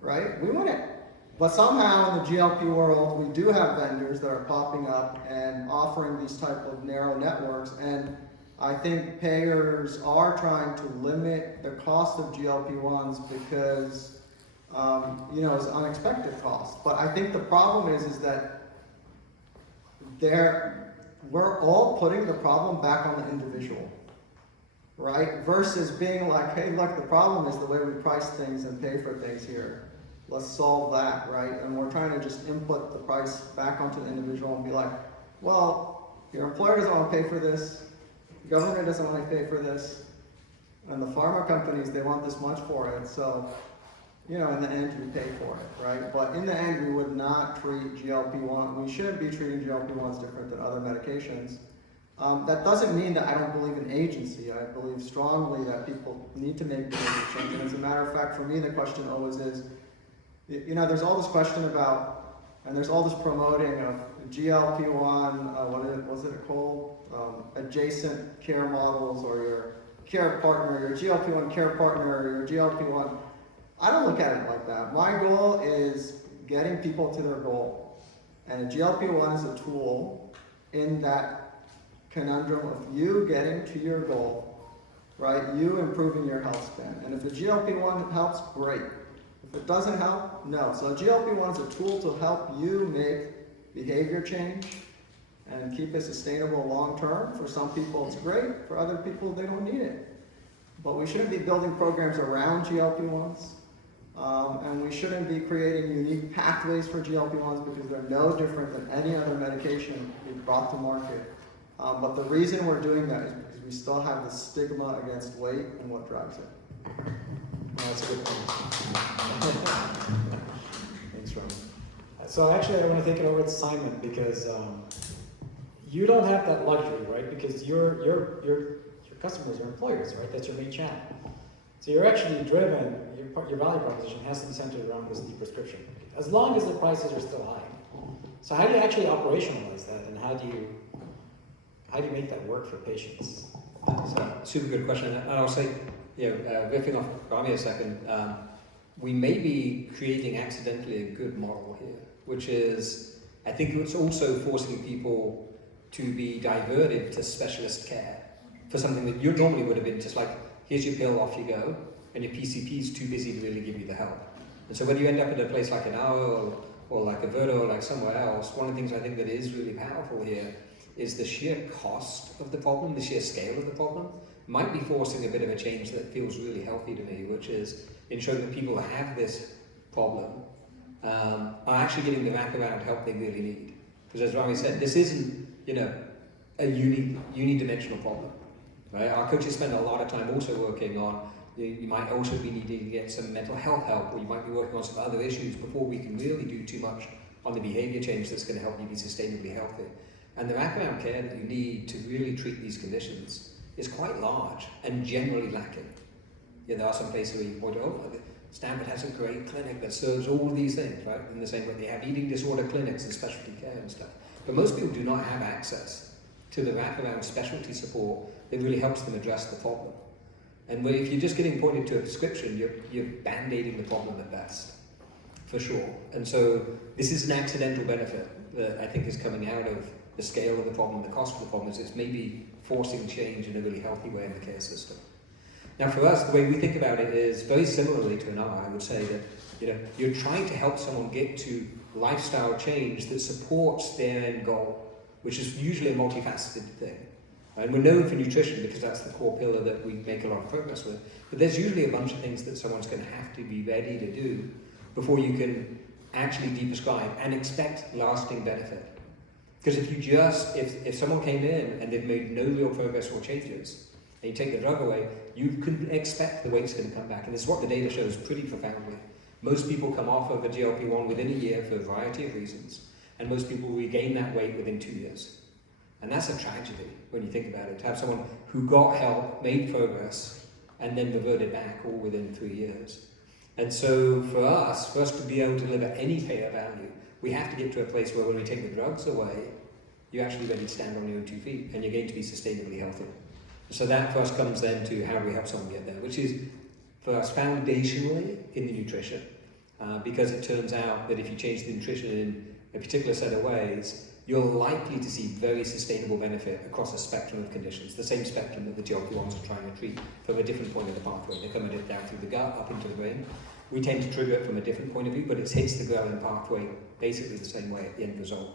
right? We wouldn't. But somehow in the GLP world, we do have vendors that are popping up and offering these type of narrow networks. And I think payers are trying to limit the cost of GLP-1s because it's unexpected cost. But I think the problem is that we're all putting the problem back on the individual, right? Versus being like, hey, look, the problem is the way we price things and pay for things here. Let's solve that, right? And we're trying to just input the price back onto the individual and be like, well, your employer doesn't want to pay for this, the government doesn't want to pay for this, and the pharma companies, they want this much for it. So, in the end, we pay for it, right? But in the end, we would not treat GLP-1, we shouldn't be treating GLP-1s different than other medications. That doesn't mean that I don't believe in agency. I believe strongly that people need to make behavior change. And as a matter of fact, for me, the question always is, there's all this question about, and there's all this promoting of GLP-1, what's it called? Adjacent care models, or your care partner, your GLP-1 care partner, or your GLP-1. I don't look at it like that. My goal is getting people to their goal. And a GLP-1 is a tool in that conundrum of you getting to your goal, right? You improving your health span. And if the GLP-1 helps, great. If it doesn't help, no. So a GLP-1 is a tool to help you make behavior change and keep it sustainable long term. For some people it's great, for other people they don't need it. But we shouldn't be building programs around GLP-1s. And we shouldn't be creating unique pathways for GLP-1s because they're no different than any other medication we've brought to market. But the reason we're doing that is because we still have the stigma against weight and what drives it. that's a good point. Thanks, Ron. So actually, I want to take it over to Simon because you don't have that luxury, right? Because your customers are employers, right? That's your main channel. So you're actually driven. Your value proposition has to be centered around this e-prescription, as long as the prices are still high. So how do you actually operationalize that, and how do you make that work for patients? Super good question. And I'll say, riffing off Rami a second, we may be creating accidentally a good model here, which is, I think it's also forcing people to be diverted to specialist care for something that you normally would have been just like, here's your pill, off you go, and your PCP is too busy to really give you the help. And so when you end up at a place like an hour or like a Verdo or like somewhere else, one of the things I think that is really powerful here is the sheer cost of the problem, the sheer scale of the problem, might be forcing a bit of a change that feels really healthy to me, which is ensuring that people that have this problem are actually getting the wraparound help they really need. Because as Rami said, this isn't, a unidimensional problem, right? Our coaches spend a lot of time also working on, you might also be needing to get some mental health help, or you might be working on some other issues before we can really do too much on the behavior change that's going to help you be sustainably healthy. And the wraparound care that you need to really treat these conditions is quite large and generally lacking. There are some places where you point out, Stanford has a great clinic that serves all of these things, right? In the same way they have eating disorder clinics and specialty care and stuff. But most people do not have access to the wraparound specialty support that really helps them address the problem. And if you're just getting pointed to a prescription, you're band-aiding the problem at best, for sure. And so this is an accidental benefit that I think is coming out of the scale of the problem, the cost of the problem, is it's maybe forcing change in a really healthy way in the care system. Now for us, the way we think about it is very similarly to an I would say that you're trying to help someone get to lifestyle change that supports their end goal, which is usually a multifaceted thing. And we're known for nutrition because that's the core pillar that we make a lot of progress with. But there's usually a bunch of things that someone's going to have to be ready to do before you can actually deprescribe and expect lasting benefit. Because if someone came in and they've made no real progress or changes, and you take the drug away, you can expect the weight's going to come back. And this is what the data shows pretty profoundly. Most people come off of a GLP-1 within a year for a variety of reasons, and most people regain that weight within 2 years. And that's a tragedy when you think about it, to have someone who got help, made progress, and then reverted back all within 3 years. And so for us to be able to deliver any payer value, we have to get to a place where when we take the drugs away, you're actually ready to stand on your own 2 feet, and you're going to be sustainably healthy. So that first comes then to how do we help someone get there, which is for us foundationally in the nutrition, because it turns out that if you change the nutrition in a particular set of ways, you're likely to see very sustainable benefit across a spectrum of conditions, the same spectrum that the GLP-1s are trying to treat from a different point of the pathway. They come at it down through the gut, up into the brain. We tend to trigger it from a different point of view, but it hits the ghrelin pathway basically the same way at the end result.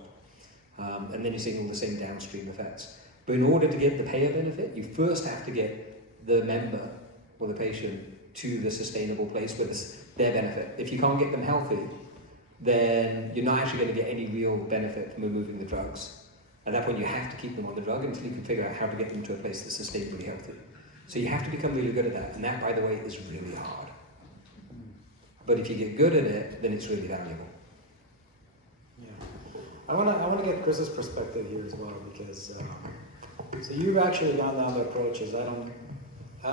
And then you're seeing all the same downstream effects. But in order to get the payer benefit, you first have to get the member or the patient to the sustainable place with their benefit. If you can't get them healthy, then you're not actually going to get any real benefit from removing the drugs. At that point, you have to keep them on the drug until you can figure out how to get them to a place that's sustainably healthy. So you have to become really good at that, and that, by the way, is really hard. But if you get good at it, then it's really valuable. Yeah, I want to get Chris's perspective here as well, because so you've actually gone down the approach as I'm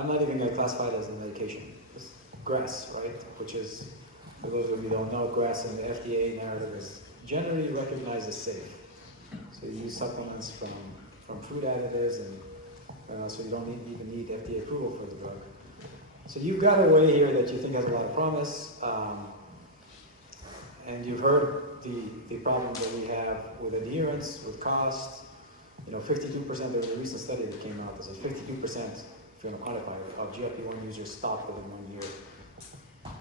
not even going to classify it as a medication. It's GRAS, right? Which is, for those of you who don't know, GRAS in the FDA narrative is generally recognized as safe. So you use supplements from food additives, and so you don't even need FDA approval for the drug. So you've got a way here that you think has a lot of promise, and you've heard the problems that we have with adherence, with cost. 52%, there was a recent study that came out that says 52%, if you want to quantify it, of GLP-1 users stop within 1 year.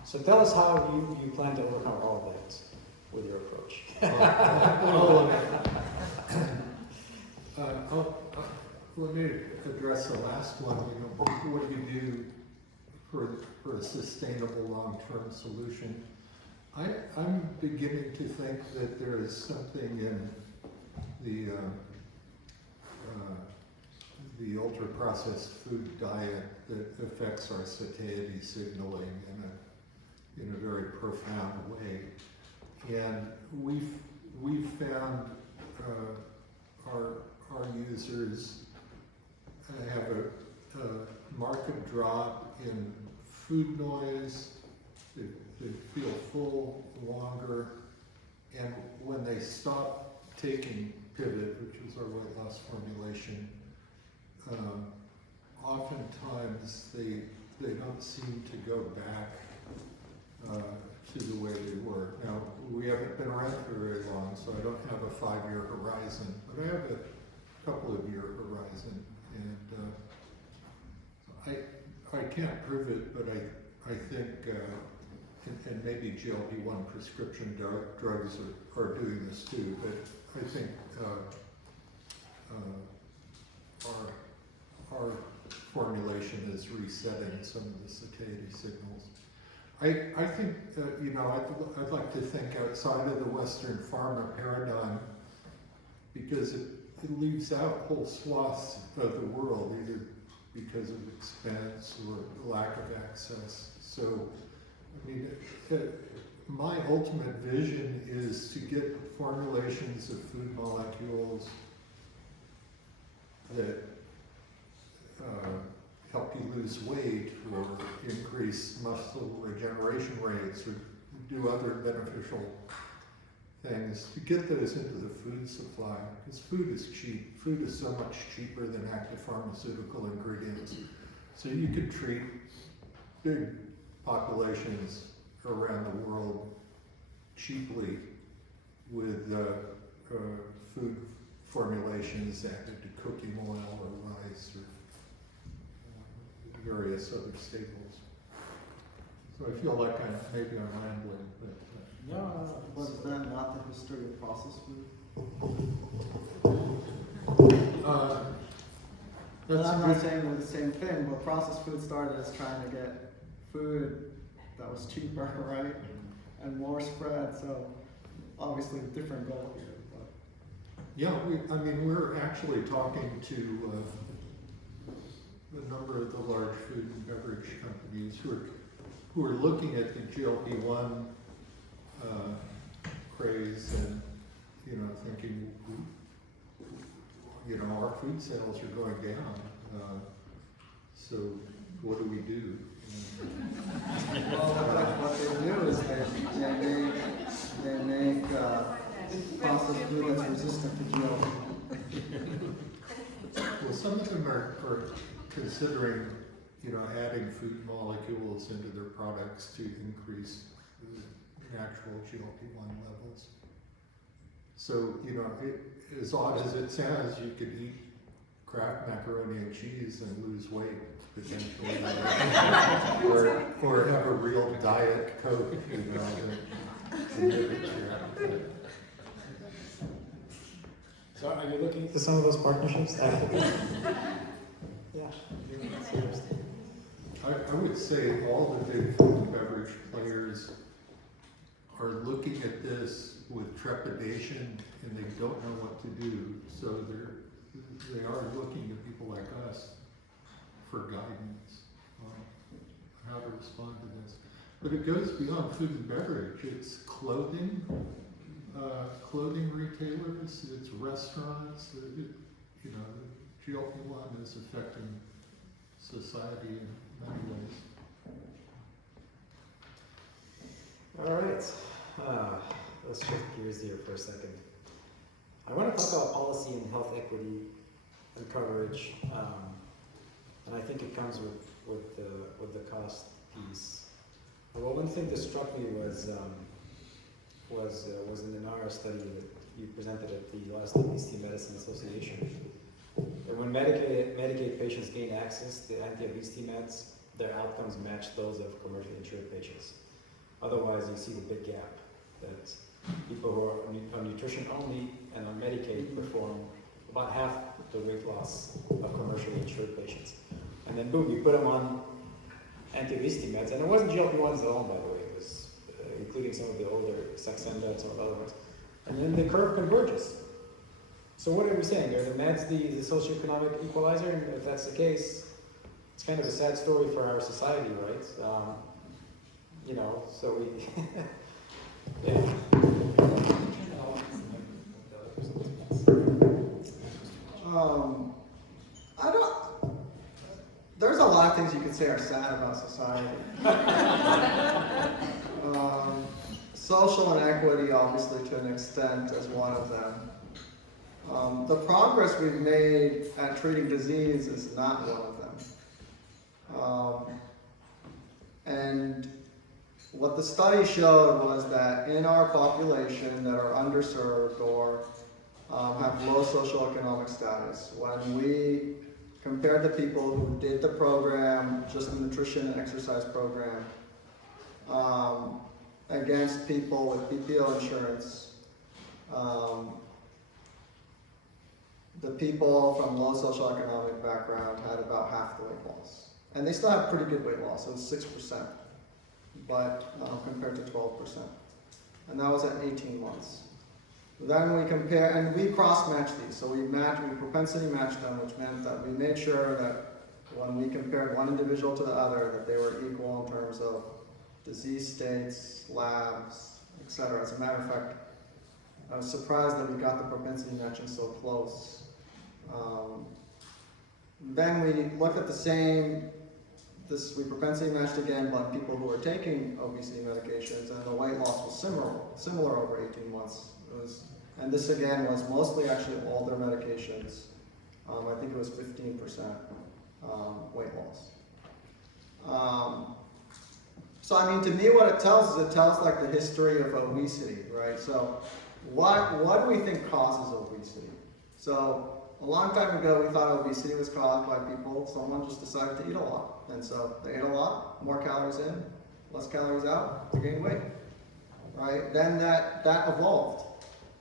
So tell us how you plan to overcome all of that with your approach. Let me address the last one. What do you do for a sustainable long-term solution? I'm beginning to think that there is something in the ultra-processed food diet that affects our satiety signaling in a very profound way. And we've found our users have a marked drop in food noise. They feel full longer, and when they stop taking Pivot, which is our weight loss formulation, oftentimes they don't seem to go back to the way they were. Now, we haven't been around for very long, so I don't have a 5-year horizon, but I have a couple of year horizon, and I can't prove it, but I think, and maybe GLP-1 prescription drugs are doing this too, but I think our formulation is resetting some of the satiety signals. I think, I'd like to think outside of the Western pharma paradigm, because it leaves out whole swaths of the world, either because of expense or lack of access. So, I mean, my ultimate vision is to get formulations of food molecules that help you lose weight or increase muscle regeneration rates or do other beneficial things, to get those into the food supply, because food is cheap. Food is so much cheaper than active pharmaceutical ingredients. So you could treat big populations around the world cheaply with food formulations added to cooking oil or rice or various other staples. So I feel like maybe I'm rambling, but No. Was that not the history of processed food? And I'm not saying they're the same thing, but processed food started as trying to get food that was cheaper, right? And more spread, so obviously different goal here. But. yeah, we're actually talking to a number of the large food and beverage companies who are looking at the GLP-1 craze and thinking, our food sales are going down. So what do we do? Well, what they do is they make processed food that's resistant to GLP. Well, some of them are considering, adding food molecules into their products to increase the natural GLP-1 levels. So, as odd as it sounds, you could eat Kraft macaroni and cheese and lose weight potentially, or have a real diet Coke, that inhibits your appetite. So are you looking into some of those partnerships actively? Yeah. I would say all the big food and beverage players are looking at this with trepidation, and they don't know what to do. So they are looking at people like us for guidance on how to respond to this. But it goes beyond food and beverage. It's clothing, clothing retailers, it's restaurants. GLP-1 is affecting society in many ways. All right. Let's shift gears here for a second. I want to talk about policy and health equity and coverage, and I think it comes with the cost piece. Well, one thing that struck me was an NR study that you presented at the last Obesity Medicine Association. And when Medicaid patients gain access to anti-obesity meds, their outcomes match those of commercially insured patients. Otherwise, you see the big gap that people who are on nutrition only and on Medicaid perform about half the weight loss of commercially insured patients. And then boom, you put them on anti-obesity meds, and it wasn't GLP-1s alone, by the way. It was including some of the older Saxenda and some of the other ones. And then the curve converges. So what are we saying? Are the meds the socioeconomic equalizer? And if that's the case, it's kind of a sad story for our society, right? You know, so we, yeah. I don't. There's a lot of things you could say are sad about society. Social inequity, obviously, to an extent, is one of them. The progress we've made at treating disease is not one of them. And what the study showed was that in our population that are underserved or have low socioeconomic status, when we compared the people who did the program, just the nutrition and exercise program, against people with PPO insurance, the people from low socioeconomic background had about half the weight loss. And they still have pretty good weight loss, it was 6%, but compared to 12%. And that was at 18 months. Then we compare, and we cross-match these. So we propensity matched them, which meant that we made sure that when we compared one individual to the other, that they were equal in terms of disease states, labs, etc. As a matter of fact, I was surprised that we got the propensity matching so close. Then we looked at the same, we propensity matched again, but people who were taking obesity medications, and the weight loss was similar over 18 months. And this again was mostly actually older medications. I think it was 15% weight loss. So I mean, to me, what it tells is it tells like the history of obesity, right? So what do we think causes obesity? So a long time ago, we thought obesity was caused by someone just decided to eat a lot. And so they ate a lot, more calories in, less calories out, they gained weight, right? Then that evolved.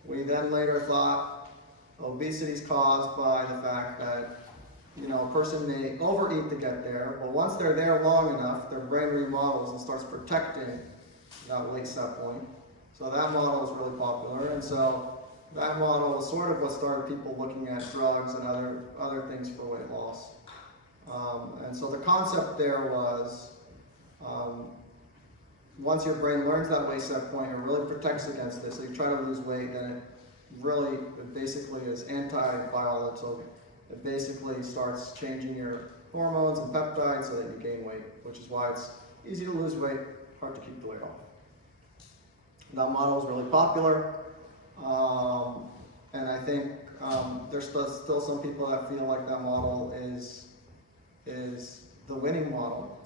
We then later thought obesity is caused by the fact that, you know, a person may overeat to get there, but once they're there long enough, their brain remodels and starts protecting that weight set point. So that model is really popular, and so that model was sort of what started people looking at drugs and other things for weight loss. And so the concept there was, once your brain learns that weight set point, it really protects against this. So you try to lose weight, and it basically is anti-biological. It basically starts changing your hormones and peptides so that you gain weight, which is why it's easy to lose weight, hard to keep the weight off. That model is really popular, and I think there's still some people that feel like that model is the winning model.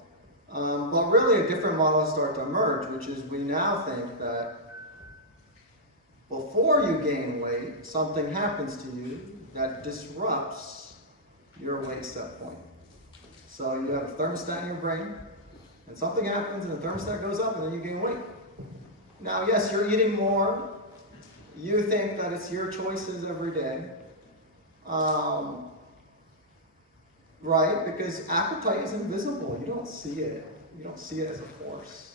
But really a different model has started to emerge, which is we now think that before you gain weight, something happens to you that disrupts your weight set point. So you have a thermostat in your brain, and something happens and the thermostat goes up and then you gain weight. Now, yes, you're eating more. You think that it's your choices every day. Right? Because appetite is invisible. You don't see it. You don't see it as a force.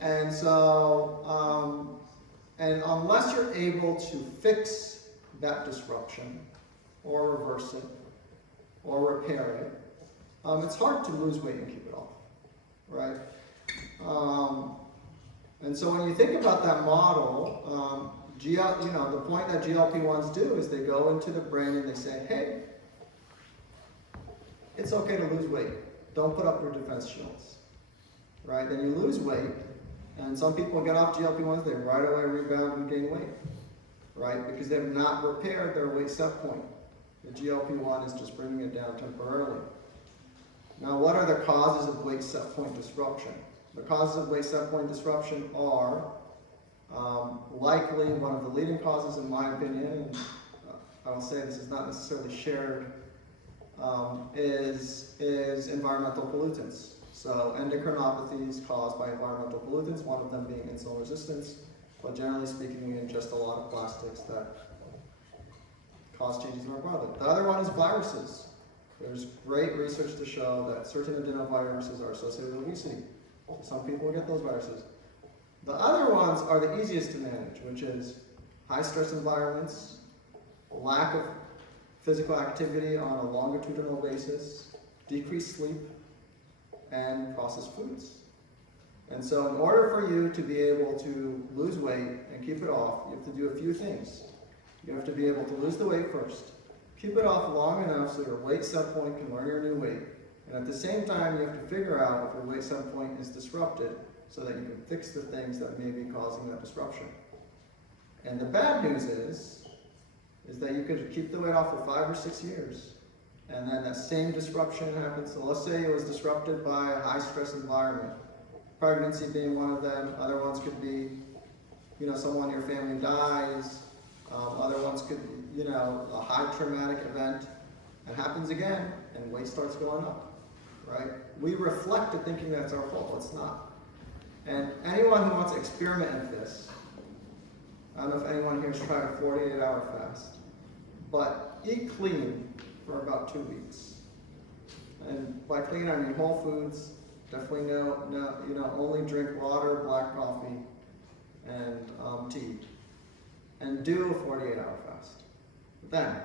And unless you're able to fix that disruption or reverse it or repair it, it's hard to lose weight and keep it off, right? And so when you think about that model, the point that GLP-1s do is they go into the brain and they say, hey, it's okay to lose weight. Don't put up your defense shields, right? Then you lose weight, and some people get off GLP-1s, they right away rebound and gain weight, right? Because they've not repaired their weight set point. The GLP-1 is just bringing it down temporarily. Now, what are the causes of weight set point disruption? The causes of weight set point disruption are likely one of the leading causes, in my opinion, and I will say this is not necessarily shared, is environmental pollutants. So endocrinopathies caused by environmental pollutants, one of them being insulin resistance, but generally speaking, we ingest a lot of plastics that cause changes in our body. The other one is viruses. There's great research to show that certain adenoviruses are associated with obesity. Some people get those viruses. The other ones are the easiest to manage, which is high stress environments, lack of physical activity on a longitudinal basis, decreased sleep, and processed foods. And so in order for you to be able to lose weight and keep it off, you have to do a few things. You have to be able to lose the weight first, keep it off long enough so your weight set point can learn your new weight. And at the same time, you have to figure out if your weight set point is disrupted so that you can fix the things that may be causing that disruption. And the bad news is that you could keep the weight off for 5 or 6 years, and then that same disruption happens. So let's say it was disrupted by a high stress environment, pregnancy being one of them. Other ones could be, someone in your family dies. Other ones could be, a high traumatic event. It happens again, and weight starts going up, right? We reflect to thinking that's our fault. It's not. And anyone who wants to experiment at this, I don't know if anyone here has tried a 48-hour fast, but eat clean for about 2 weeks. And by clean, I mean whole foods. Definitely only drink water, black coffee, and tea. And do a 48-hour fast. Then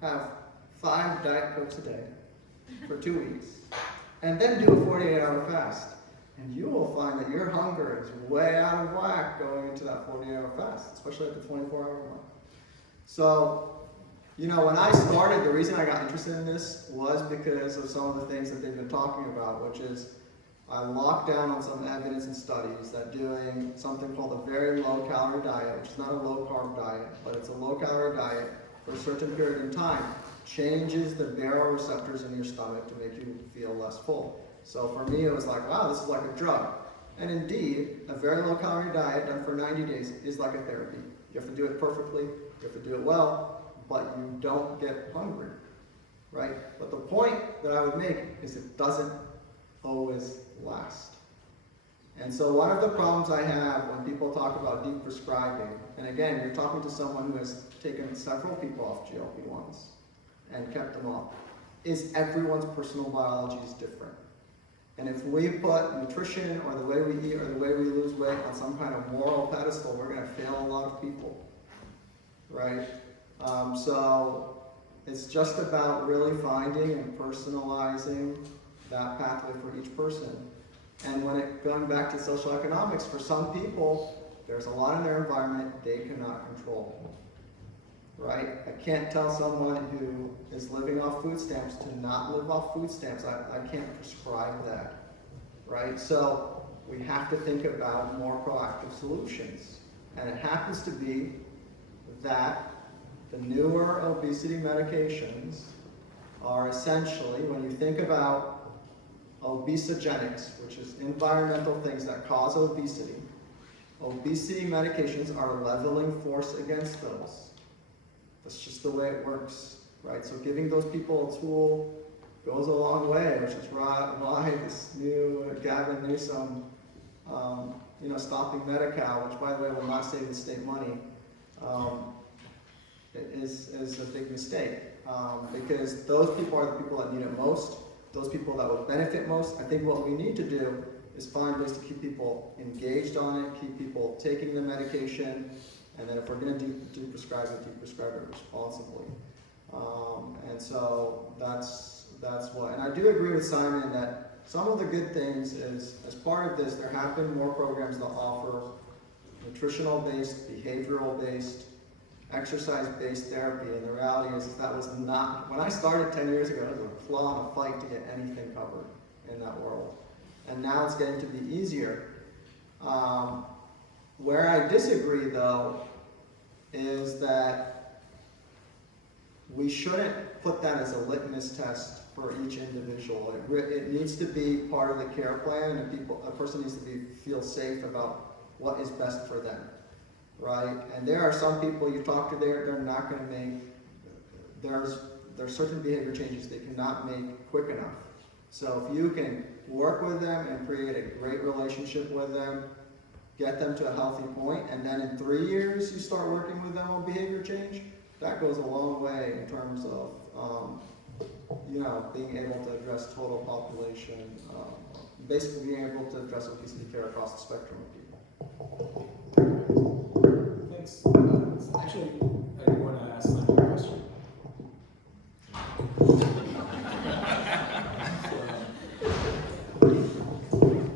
have 5 Diet Cokes a day for 2 weeks, and then do a 48-hour fast. And you will find that your hunger is way out of whack going into that 48-hour fast, especially at the 24-hour mark. So, when I started, the reason I got interested in this was because of some of the things that they've been talking about, which is I locked down on some evidence and studies that doing something called a very low-calorie diet, which is not a low-carb diet, but it's a low-calorie diet for a certain period in time, changes the baroreceptors in your stomach to make you feel less full. So for me, it was like, wow, this is like a drug. And indeed, a very low-calorie diet done for 90 days is like a therapy. You have to do it perfectly, you have to do it well, but you don't get hungry, right? But the point that I would make is it doesn't always last. And so one of the problems I have when people talk about deep prescribing, and again, you're talking to someone who has taken several people off GLP-1s and kept them off, is everyone's personal biology is different. And if we put nutrition or the way we eat or the way we lose weight on some kind of moral pedestal, we're going to fail a lot of people, right? So it's just about really finding and personalizing that pathway for each person. And going back to social economics, for some people, there's a lot in their environment they cannot control, right? I can't tell someone who is living off food stamps to not live off food stamps. I can't prescribe that, right? So we have to think about more proactive solutions. And it happens to be that the newer obesity medications are essentially, when you think about obesogenics, which is environmental things that cause obesity, obesity medications are a leveling force against those. That's just the way it works, right? So giving those people a tool goes a long way, which is why this new Gavin Newsom, stopping Medi-Cal, which by the way will not save the state money, is a big mistake. Because those people are the people that need it most, those people that would benefit most. I think what we need to do is find ways to keep people engaged on it, keep people taking the medication, and then if we're going to prescribe it responsibly. And so that's what, and I do agree with Simon that some of the good things is, as part of this, there have been more programs that offer nutritional-based, behavioral-based, exercise-based therapy, and the reality is that was not, when I started 10 years ago, it was a claw and a fight to get anything covered in that world. And now it's getting to be easier. Where I disagree, though, is that we shouldn't put that as a litmus test for each individual. It needs to be part of the care plan, and a person needs to feel safe about what is best for them, right? And there are some people you talk to, they're not going to make, there's certain behavior changes they cannot make quick enough. So if you can work with them and create a great relationship with them, get them to a healthy point, and then in 3 years you start working with them on behavior change, that goes a long way in terms of being able to address total population, basically being able to address obesity care across the spectrum of people. Thanks. Actually, I do want to ask Simon a question.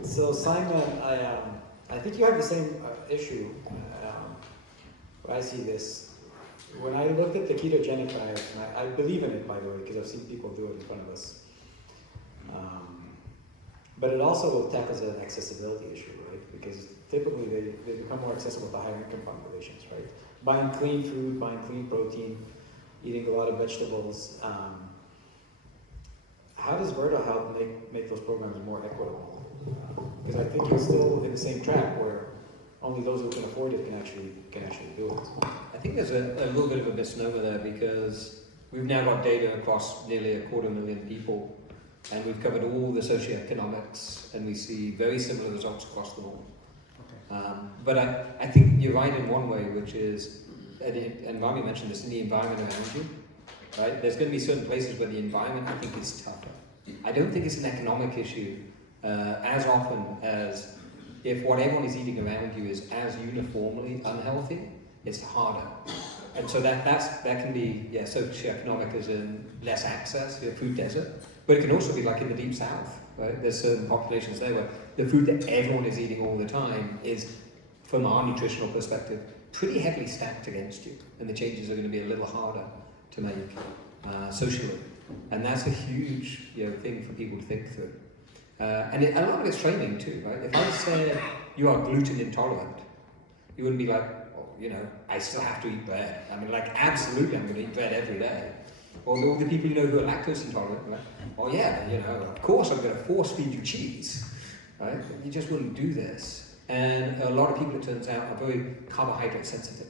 So Simon, I think you have the same issue. I see this. When I looked at the ketogenic diet, and I believe in it, by the way, because I've seen people do it in front of us. But it also tackles an accessibility issue, right? Because typically they become more accessible to higher income populations, right? Buying clean food, buying clean protein, eating a lot of vegetables. How does Verta help make those programs more equitable? Because I think it's still in the same track where only those who can afford it can actually do it. I think there's a little bit of a misnomer there because we've now got data across nearly 250,000 people, and we've covered all the socioeconomics, and we see very similar results across the board. Okay. But I think you're right in one way, which is, and Rami mentioned this, in the environment around you, right? There's going to be certain places where the environment, I think, is tougher. I don't think it's an economic issue as often as if what everyone is eating around you is as uniformly unhealthy, it's harder. And so that can be socioeconomic as in less access, food desert, but it can also be like in the deep south, right? There's certain populations there where the food that everyone is eating all the time is, from our nutritional perspective, pretty heavily stacked against you, and the changes are going to be a little harder to make socially. And that's a huge thing for people to think through. And a lot of it's training too, right? If I said you are gluten intolerant, you wouldn't be like, I still have to eat bread. I mean, like, absolutely, I'm going to eat bread every day. Or all the people who are lactose intolerant, right? Oh yeah, of course I'm going to force feed you cheese, right? You just wouldn't do this. And a lot of people, it turns out, are very carbohydrate sensitive,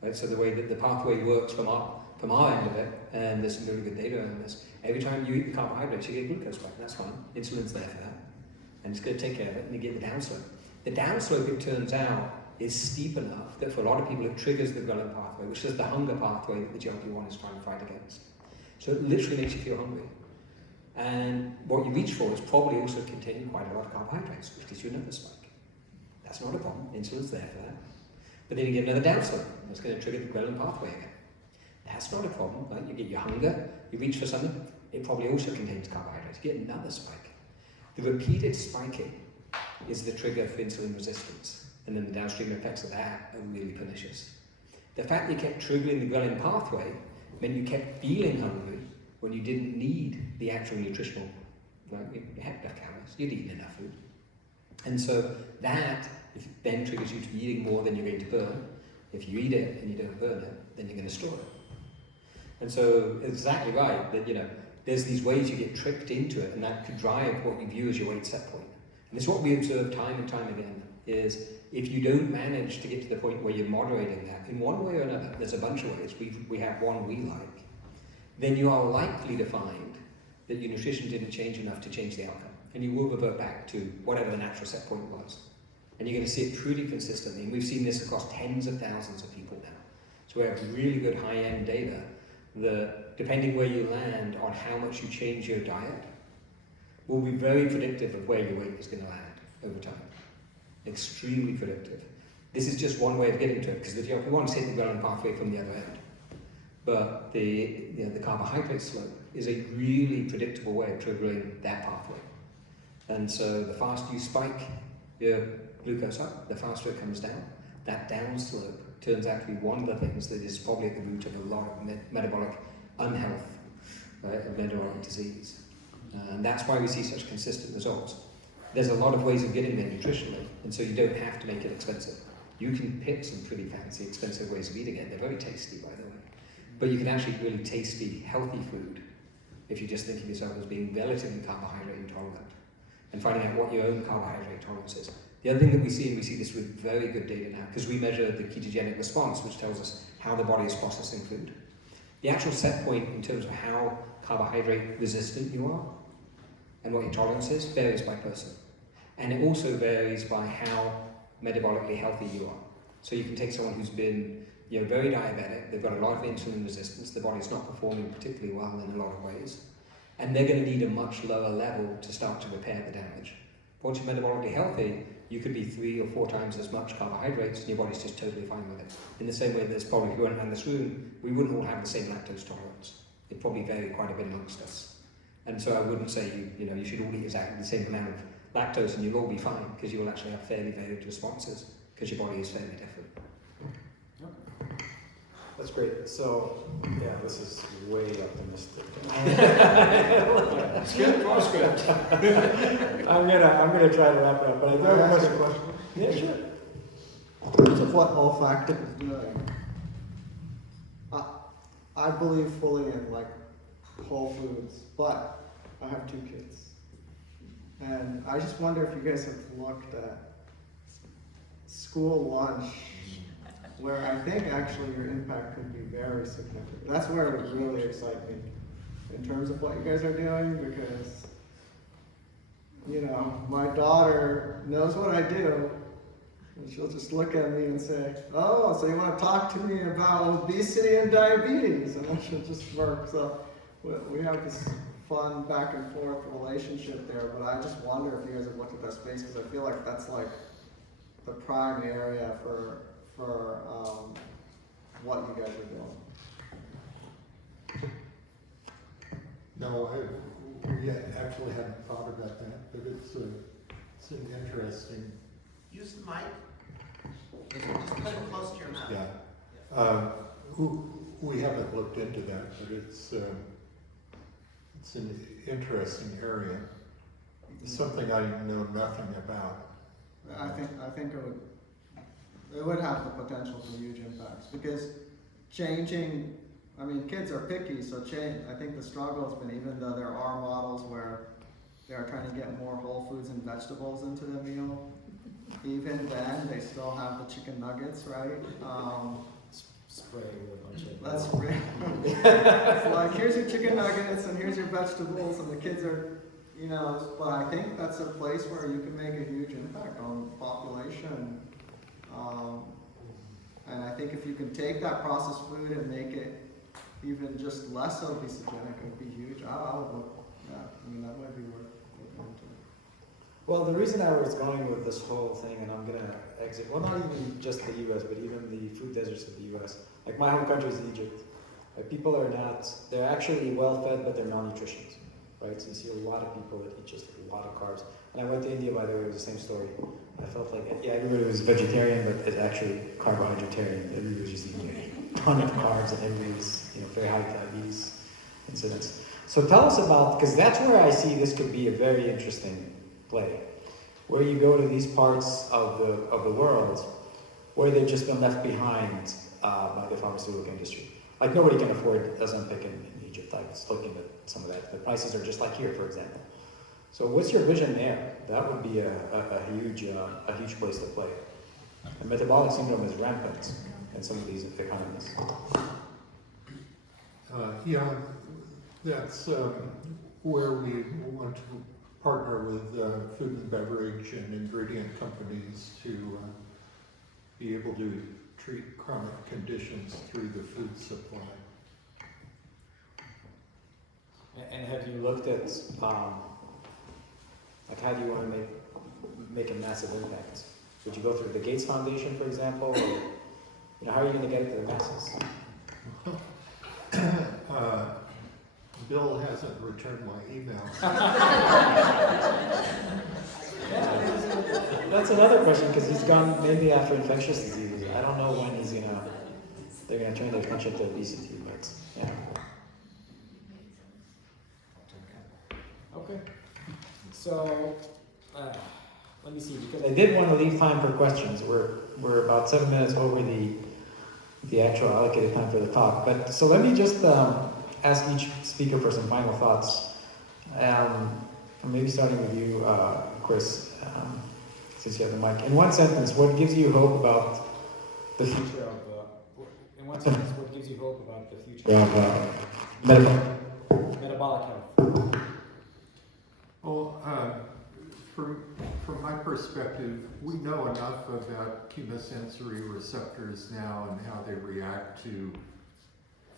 right? So the way that the pathway works from our end of it, and there's some really good data on this, every time you eat the carbohydrates, you get glucose spike. That's fine. Insulin's there for that. And it's going to take care of it, and you get the downslope. The downslope, it turns out, is steep enough that for a lot of people it triggers the ghrelin pathway, which is the hunger pathway that the GLP-1 is trying to fight against. So it literally makes you feel hungry. And what you reach for is probably also containing quite a lot of carbohydrates, which gives you another spike. That's not a problem. Insulin's there for that. But then you get another downslope. That's going to trigger the ghrelin pathway again. That's not a problem, right? You get your hunger, you reach for something, it probably also contains carbohydrates. You get another spike. The repeated spiking is the trigger for insulin resistance. And then the downstream effects of that are really pernicious. The fact that you kept triggering the ghrelin pathway meant you kept feeling hungry when you didn't need the actual nutritional, right? You had enough calories, you'd eaten enough food. And so that then triggers you to be eating more than you're going to burn. If you eat it and you don't burn it, then you're going to store it. And so it's exactly right that, there's these ways you get tricked into it, and that could drive what you view as your weight set point. And it's what we observe time and time again, is if you don't manage to get to the point where you're moderating that in one way or another, there's a bunch of ways, we have one we like, then you are likely to find that your nutrition didn't change enough to change the outcome. And you will revert back to whatever the natural set point was. And you're going to see it pretty consistently. And we've seen this across tens of thousands of people now. So we have really good high-end data that, depending where you land on how much you change your diet, will be very predictive of where your weight is going to land over time. Extremely predictive. This is just one way of getting to it, because the GLP-1s hit the ghrelin pathway from the other end. But the carbohydrate slope is a really predictable way of triggering that pathway. And so the faster you spike your glucose up, the faster it comes down. That down slope turns out to be one of the things that is probably at the root of a lot of metabolic unhealth, right, of metabolic disease. And that's why we see such consistent results. There's a lot of ways of getting there nutritionally, and so you don't have to make it expensive. You can pick some pretty fancy, expensive ways of eating it. They're very tasty, by the way. But you can actually eat really tasty, healthy food if you just think of yourself as being relatively carbohydrate intolerant and finding out what your own carbohydrate tolerance is. The other thing that we see, and we see this with very good data now, because we measure the ketogenic response, which tells us how the body is processing food. The actual set point in terms of how carbohydrate resistant you are and what your tolerance is varies by person. And it also varies by how metabolically healthy you are. So you can take someone who's been very diabetic, they've got a lot of insulin resistance, the body's not performing particularly well in a lot of ways, and they're going to need a much lower level to start to repair the damage. Once you're metabolically healthy, you could be 3 or 4 times as much carbohydrates and your body's just totally fine with it. In the same way there's probably, if you weren't in this room, we wouldn't all have the same lactose tolerance. It'd probably vary quite a bit amongst us. And so I wouldn't say you should all eat exactly the same amount of lactose and you'll all be fine, because you will actually have fairly varied responses because your body is fairly different. That's great. So, yeah, this is way optimistic. Script or script? I'm gonna try to wrap it up, but I do have a question. Yeah, sure. In terms of what Olfactive is doing, I believe fully in like whole foods, but I have 2 kids. And I just wonder if you guys have looked at school lunch, where I think actually your impact could be very significant. That's where it would really excite me in terms of what you guys are doing, because, my daughter knows what I do, and she'll just look at me and say, "Oh, so you want to talk to me about obesity and diabetes?" And then she'll just smirk. So we have this fun back and forth relationship there, but I just wonder if you guys have looked at that space, because I feel like that's like the prime area for what you guys are doing. No, we actually hadn't thought about that, but it's an interesting. Use the mic. Just put it close to your mouth. Yeah. We haven't looked into that, but it's an interesting area. It's something I know nothing about. I think it would have the potential for huge impacts, because changing, kids are picky, so I think the struggle has been, even though there are models where they are trying to get more whole foods and vegetables into the meal, even then they still have the chicken nuggets, right? Spray with a bunch of. That's great. It's like, here's your chicken nuggets and here's your vegetables, and the kids are, but I think that's a place where you can make a huge impact on the population. And I think if you can take that processed food and make it even just less obesogenic, it would be huge. I would look, that might be worth looking into. Well, the reason I was going with this whole thing, and I'm gonna exit, well, not even just the U.S., but even the food deserts of the U.S. Like my home country is Egypt. Like people are not, they're actually well fed, but they're malnutritioned, right? So you see a lot of people that eat just a lot of carbs. And I went to India, by the way, it was the same story. I felt like, everybody was vegetarian, but it's actually carbohydratarian. Everybody was just eating a ton of carbs, and everybody was, very high diabetes incidence. So tell us about, because that's where I see this could be a very interesting play, where you go to these parts of the world where they've just been left behind by the pharmaceutical industry. Like nobody can afford Ozempic in Egypt. I was looking at some of that. The prices are just like here, for example. So what's your vision there? That would be a huge place to play. And metabolic syndrome is rampant in some of these economies. That's where we want to partner with food and beverage and ingredient companies to be able to treat chronic conditions through the food supply. And have you looked at like how do you want to make a massive impact? Would you go through the Gates Foundation, for example, or how are you going to get it to the masses? Bill hasn't returned my emails. That's another question, because he's gone maybe after infectious diseases. I don't know when they're gonna turn their attention to obesity, but yeah. Okay. So let me see, because I did want to leave time for questions. We're about 7 minutes over the actual allocated time for the talk. But so let me just ask each speaker for some final thoughts. Maybe starting with you, Chris, since you have the mic. In one sentence, what gives you hope about the future of metabolic health? Well, from my perspective, we know enough about chemosensory receptors now and how they react to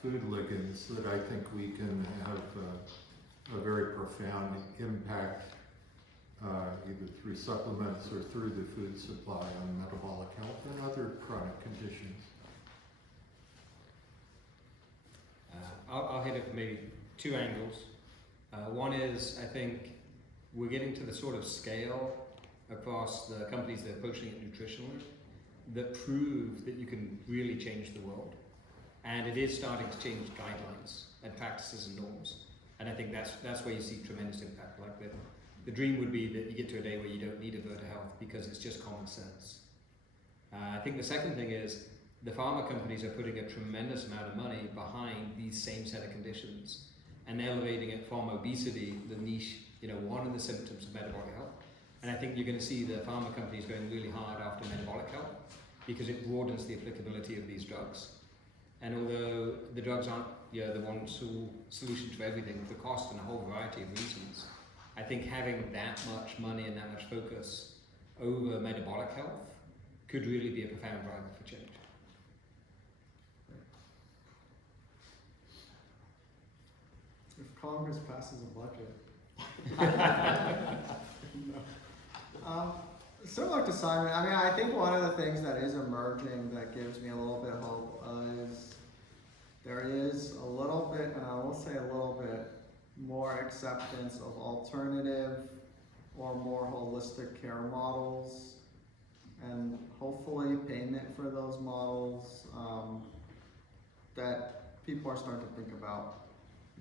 food ligands that I think we can have a very profound impact either through supplements or through the food supply on metabolic health and other chronic conditions. I'll hit it from maybe two angles. One is, I think we're getting to the sort of scale across the companies that are approaching it nutritionally that prove that you can really change the world. And it is starting to change guidelines and practices and norms. And I think that's where you see tremendous impact. Like the dream would be that you get to a day where you don't need Averta Health because it's just common sense. I think the second thing is the pharma companies are putting a tremendous amount of money behind these same set of conditions and elevating it from obesity, the niche, one of the symptoms of metabolic health. And I think you're going to see the pharma companies going really hard after metabolic health because it broadens the applicability of these drugs. And although the drugs aren't the one solution to everything for cost and a whole variety of reasons, I think having that much money and that much focus over metabolic health could really be a profound driver for change. If Congress passes a budget. Similar to Simon, I mean, I think one of the things that is emerging that gives me a little bit of hope is there is a little bit, and I will say a little bit, more acceptance of alternative or more holistic care models, and hopefully payment for those models that people are starting to think about.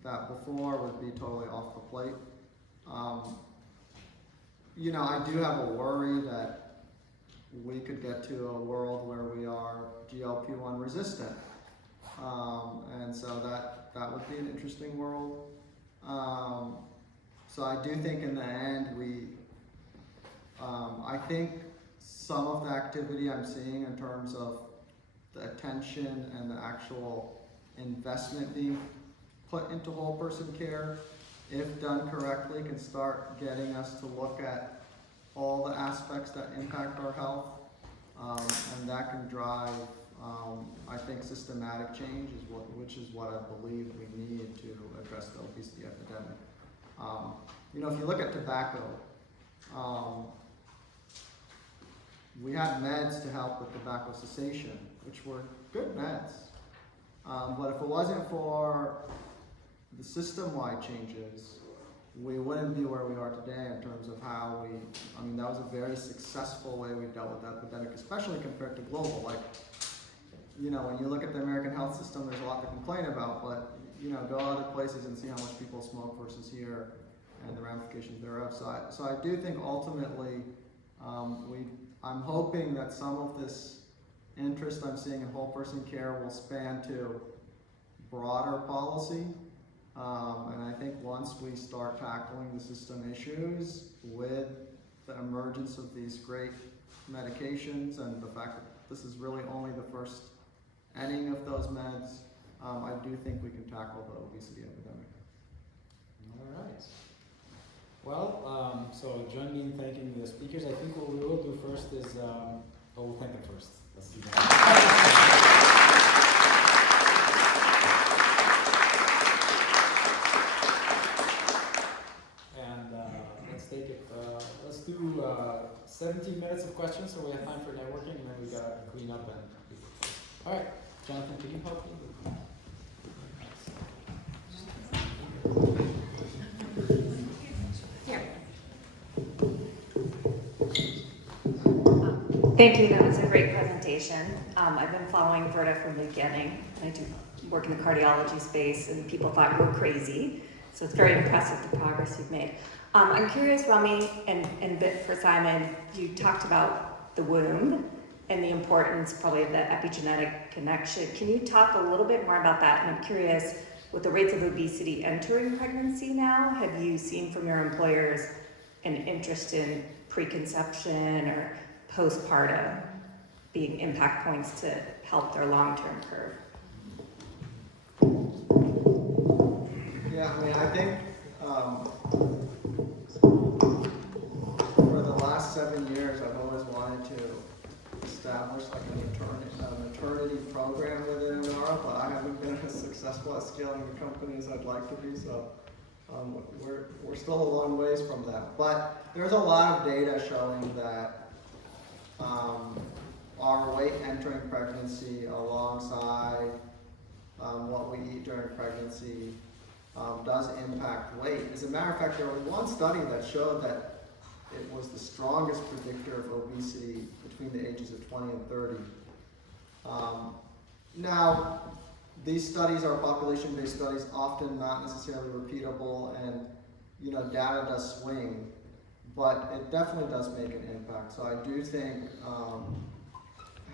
That before would be totally off the plate. I do have a worry that we could get to a world where we are GLP-1 resistant. And so that would be an interesting world. So I do think in the end I think some of the activity I'm seeing in terms of the attention and the actual investment being put into whole person care, if done correctly, can start getting us to look at all the aspects that impact our health, and that can drive, I think, systematic change, which is what I believe we need to address the obesity epidemic. If you look at tobacco, we had meds to help with tobacco cessation, which were good meds, but if it wasn't for the system-wide changes, we wouldn't be where we are today in terms of how that was a very successful way we dealt with the epidemic, especially compared to global. Like, when you look at the American health system, there's a lot to complain about, but, go other places and see how much people smoke versus here and the ramifications thereof. So I do think ultimately, I'm hoping that some of this interest I'm seeing in whole person care will span to broader policy. And I think once we start tackling the system issues with the emergence of these great medications and the fact that this is really only the first inning of those meds, I do think we can tackle the obesity epidemic. All right. Well, so join me in thanking the speakers. I think what we will do first is, we'll thank them first. Let's do that. Let's do 17 minutes of questions so we have time for networking, and then we gotta clean up and all right, Jonathan, can you help me? Here. Thank you, that was a great presentation. I've been following Verta from the beginning. I do work in the cardiology space, and people thought you were crazy. So it's very impressive the progress you've made. I'm curious, Rami, and a bit for Simon, you talked about the womb and the importance probably of the epigenetic connection. Can you talk a little bit more about that? And I'm curious, with the rates of obesity entering pregnancy now, have you seen from your employers an interest in preconception or postpartum being impact points to help their long-term curve? Yeah, I think for the last 7 years, I've always wanted to establish like a maternity program within Inara, but I haven't been as successful at scaling the company as I'd like to be. So we're still a long ways from that. But there's a lot of data showing that our weight entering pregnancy alongside what we eat during pregnancy does impact weight. As a matter of fact, there was one study that showed that it was the strongest predictor of obesity between the ages of 20 and 30. Now, these studies are population-based studies, often not necessarily repeatable, and data does swing, but it definitely does make an impact. So I do think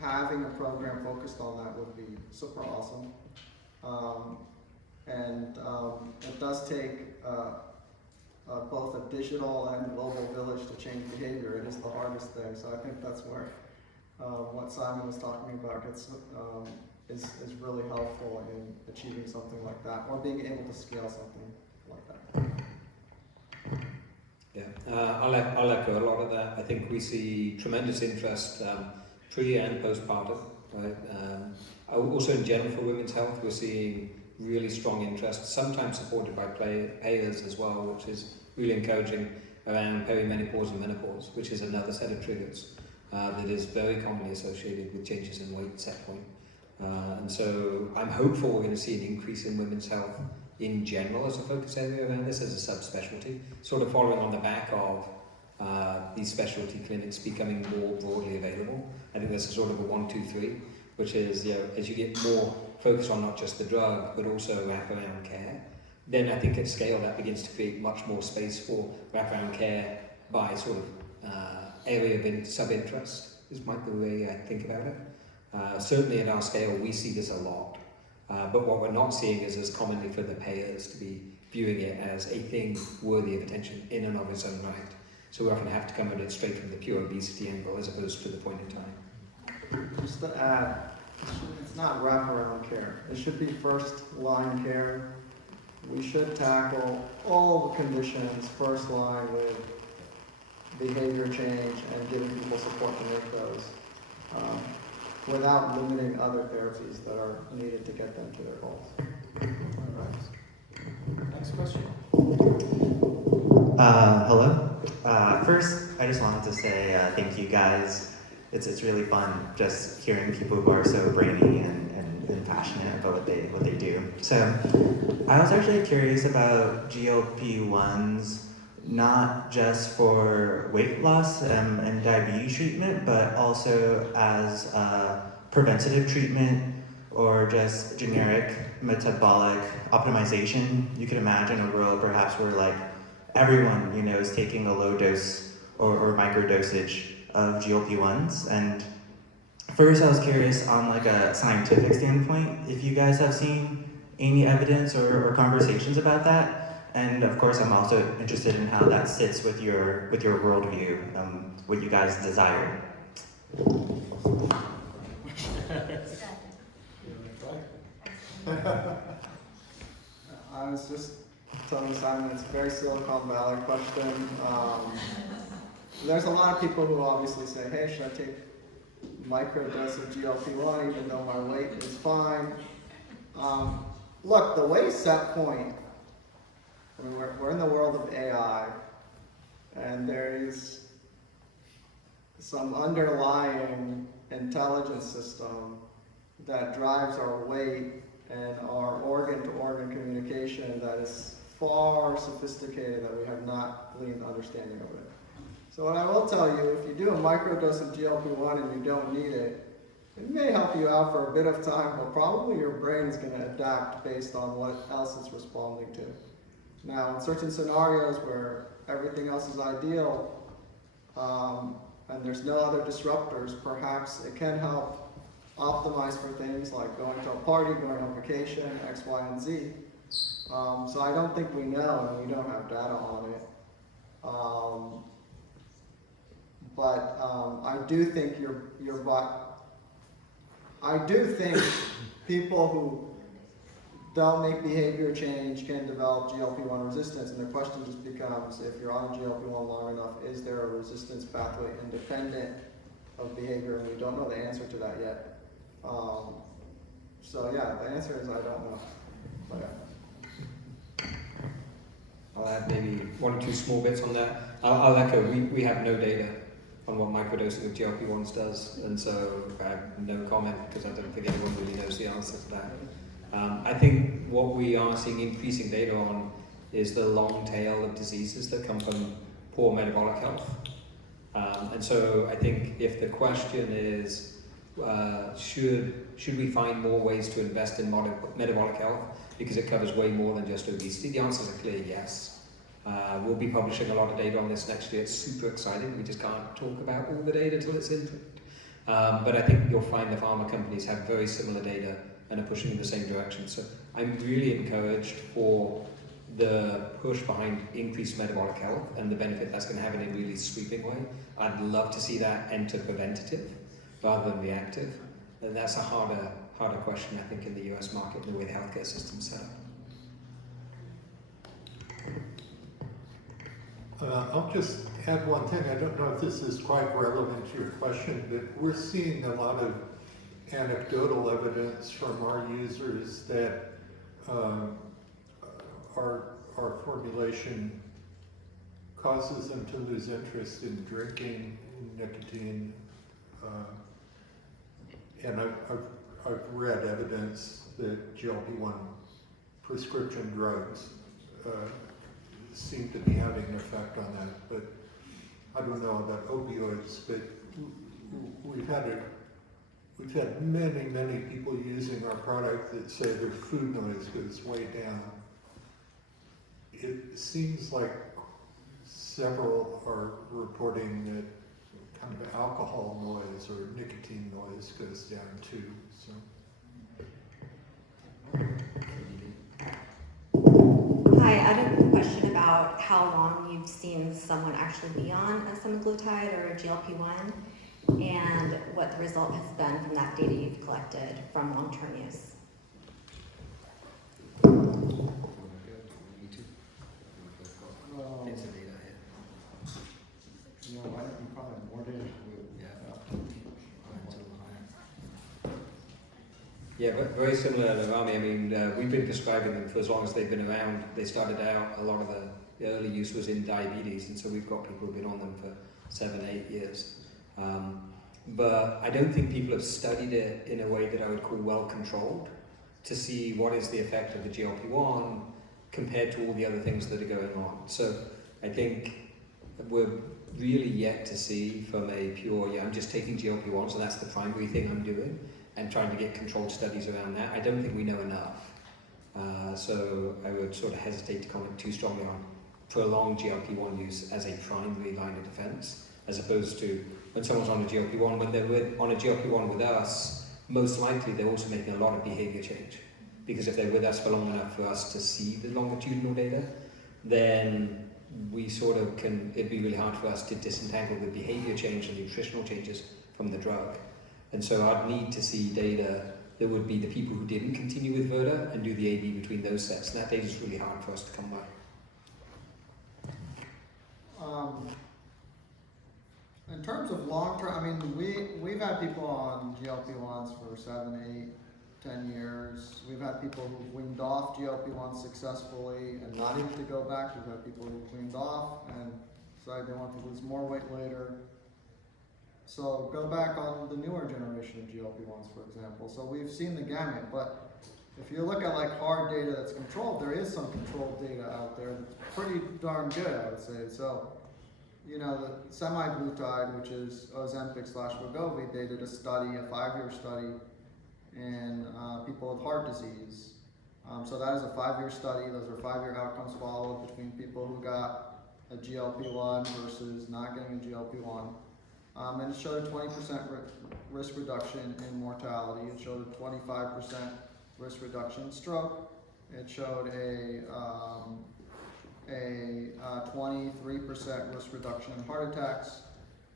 having a program focused on that would be super awesome. It does take both a digital and global village to change behavior. It is the hardest thing, so I think that's where what Simon was talking about is really helpful in achieving something like that, or being able to scale something like that. Yeah, I'll echo a lot of that. I think we see tremendous interest pre and postpartum. Right? Also in general for women's health, we're seeing really strong interest, sometimes supported by payers as well, which is really encouraging around perimenopause and menopause, which is another set of triggers that is very commonly associated with changes in weight set point. And so I'm hopeful we're going to see an increase in women's health in general as a focus area around this as a subspecialty, sort of following on the back of these specialty clinics becoming more broadly available. I think there's a sort of a 1, 2, 3, which is, as you get more focus on not just the drug, but also wraparound care, then I think at scale that begins to create much more space for wraparound care by sort of area of sub-interest, is might be the way I think about it. Certainly at our scale, we see this a lot. But what we're not seeing is as commonly for the payers to be viewing it as a thing worthy of attention in and of its own right. So we often have to come at it straight from the pure obesity angle as opposed to the point in time. Just to add, it's not wraparound care. It should be first line care. We should tackle all the conditions first line with behavior change and giving people support to make those without limiting other therapies that are needed to get them to their goals. All right. Next question. Hello. First, I just wanted to say thank you guys. It's really fun just hearing people who are so brainy and passionate about what they do. So I was actually curious about GLP-1s, not just for weight loss and diabetes treatment, but also as preventative treatment or just generic metabolic optimization. You could imagine a world perhaps where like everyone is taking a low dose or micro dosage of GLP-1s. And first I was curious on like a scientific standpoint, if you guys have seen any evidence or conversations about that. And of course I'm also interested in how that sits with your worldview, what you guys desire. I was just telling Simon it's a very Silicon Valley question. There's a lot of people who obviously say, hey, should I take micro dose of GLP-1 even though my weight is fine? Look, the weight set point, I mean, we're in the world of AI, and there is some underlying intelligence system that drives our weight and our organ-to-organ communication that is far sophisticated that we have not gleaned understanding of it. So what I will tell you, if you do a microdose of GLP-1 and you don't need it, it may help you out for a bit of time, but probably your brain is going to adapt based on what else it's responding to. Now, in certain scenarios where everything else is ideal, and there's no other disruptors, perhaps it can help optimize for things like going to a party, going on vacation, X, Y, and Z. So I don't think we know, and we don't have data on it. But I do think I do think people who don't make behavior change can develop GLP-1 resistance, and the question just becomes, if you're on GLP-1 long enough, is there a resistance pathway independent of behavior? And we don't know the answer to that yet. So yeah, the answer is I don't know. But, yeah. I'll add maybe one or two small bits on that. I'll echo, we have no data on what microdosing of GLP-1s does, and so I have no comment because I don't think anyone really knows the answer to that. I think what we are seeing increasing data on is the long tail of diseases that come from poor metabolic health. And so I think if the question is, should we find more ways to invest in metabolic health because it covers way more than just obesity, the answer is a clear yes. We'll be publishing a lot of data on this next year. It's super exciting. We just can't talk about all the data till it's in. But I think you'll find the pharma companies have very similar data and are pushing in the same direction. So I'm really encouraged for the push behind increased metabolic health and the benefit that's going to have in a really sweeping way. I'd love to see that enter preventative rather than reactive. And that's a harder question, I think, in the US market, the way the healthcare system's set up. I'll just add one thing. I don't know if this is quite relevant to your question, but we're seeing a lot of anecdotal evidence from our users that our formulation causes them to lose interest in drinking nicotine. And I've read evidence that GLP-1 prescription drugs seem to be having an effect on that, but I don't know about opioids, but we've had many people using our product that say their food noise goes way down. It seems like several are reporting that kind of alcohol noise or nicotine noise goes down too. So. Hi, I had a question about how long you've seen someone actually be on a semaglutide or a GLP-1 and what the result has been from that data you've collected from long-term use. I think you probably have more data. Yeah, but very similar to Rami. I mean, we've been prescribing them for as long as they've been around. They started out, a lot of the early use was in diabetes, and so we've got people who've been on them for 7, 8 years. But I don't think people have studied it in a way that I would call well controlled to see what is the effect of the GLP-1 compared to all the other things that are going on. So I think we're really yet to see from a pure, I'm just taking GLP-1s and that's the primary thing I'm doing, and trying to get controlled studies around that. I don't think we know enough. So I would sort of hesitate to comment too strongly on prolonged GLP-1 use as a primary line of defense, as opposed to when someone's on a GLP-1, when they're on a GLP-1 with us, most likely they're also making a lot of behavior change. Because if they're with us for long enough for us to see the longitudinal data, then we sort of it'd be really hard for us to disentangle the behavior change and nutritional changes from the drug. And so I'd need to see data that would be the people who didn't continue with Virta and do the A/B between those sets. And that data is really hard for us to come by. In terms of long term, I mean, we've had people on GLP-1s for 7, 8, 10 years. We've had people who've weaned off GLP-1s successfully and not able to go back. We've had people who've weaned off and decided they want to lose more weight later. So go back on the newer generation of GLP-1s, for example. So we've seen the gamut, but if you look at like hard data that's controlled, there is some controlled data out there that's pretty darn good, I would say. So, you know, the semaglutide, which is Ozempic/Wegovy, they did a study, a 5-year study in people with heart disease. So that is a 5-year study. Those are 5-year outcomes followed between people who got a GLP-1 versus not getting a GLP-1. And it showed a 20% risk reduction in mortality. It showed a 25% risk reduction in stroke. It showed a 23% risk reduction in heart attacks.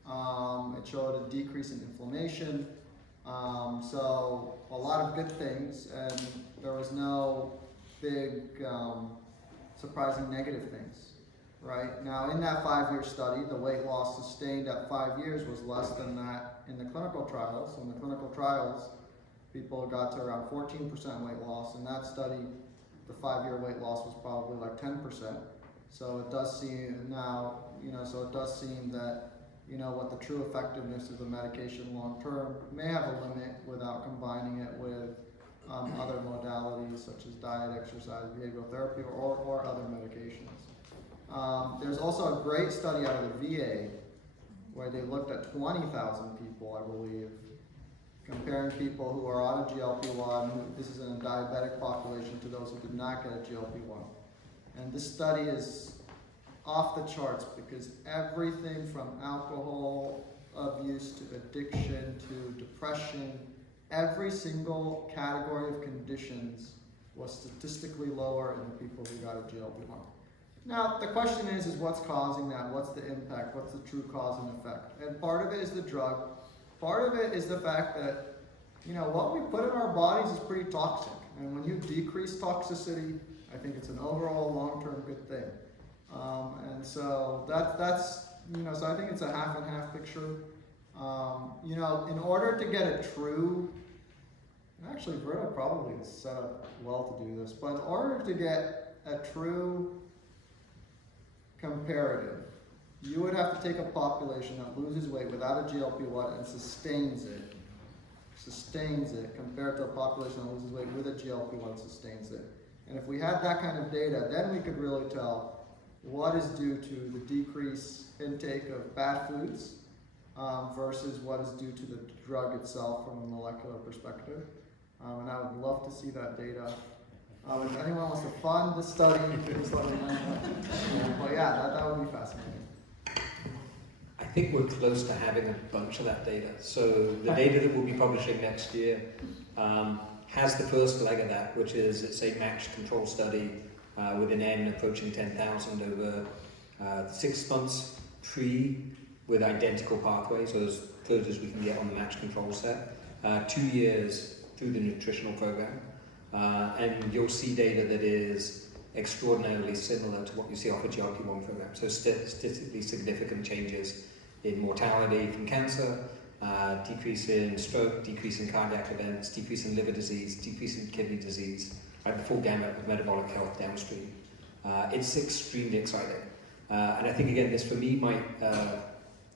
It showed a decrease in inflammation. So a lot of good things, and there was no big surprising negative things. Right? Now, in that 5-year study, the weight loss sustained at 5 years was less than that in the clinical trials. In the clinical trials, people got to around 14% weight loss. In that study, the 5-year weight loss was probably like 10%. So it does seem now, so it does seem that, what the true effectiveness of the medication long term may have a limit without combining it with other modalities such as diet, exercise, behavioral therapy, or other medications. There's also a great study out of the VA where they looked at 20,000 people, I believe, comparing people who are on a GLP-1, this is in a diabetic population, to those who did not get a GLP-1. And this study is off the charts because everything from alcohol abuse to addiction to depression, every single category of conditions was statistically lower in the people who got a GLP-1. Now, the question is what's causing that? What's the impact? What's the true cause and effect? And part of it is the drug. Part of it is the fact that, what we put in our bodies is pretty toxic. And when you decrease toxicity, I think it's an overall long-term good thing. And so that's so I think it's a half and half picture. In order to get a true, actually Verta probably is set up well to do this, but in order to get a true comparative, you would have to take a population that loses weight without a GLP-1 and sustains it compared to a population that loses weight with a GLP-1 and sustains it. And if we had that kind of data, then we could really tell what is due to the decrease intake of bad foods versus what is due to the drug itself from a molecular perspective. And I would love to see that data. If anyone wants to fund the study, please let me know. But yeah, that would be fascinating. I think we're close to having a bunch of that data. So the data that we'll be publishing next year has the first leg of that, which is it's a matched control study with an N approaching 10,000 over 6 months with identical pathways, so as close as we can get on the matched control set, 2 years through the nutritional program. And you'll see data that is extraordinarily similar to what you see off a GLP-1 program. So statistically significant changes in mortality from cancer, decrease in stroke, decrease in cardiac events, decrease in liver disease, decrease in kidney disease, the full gamut of metabolic health downstream. It's extremely exciting. And I think, again, this for me might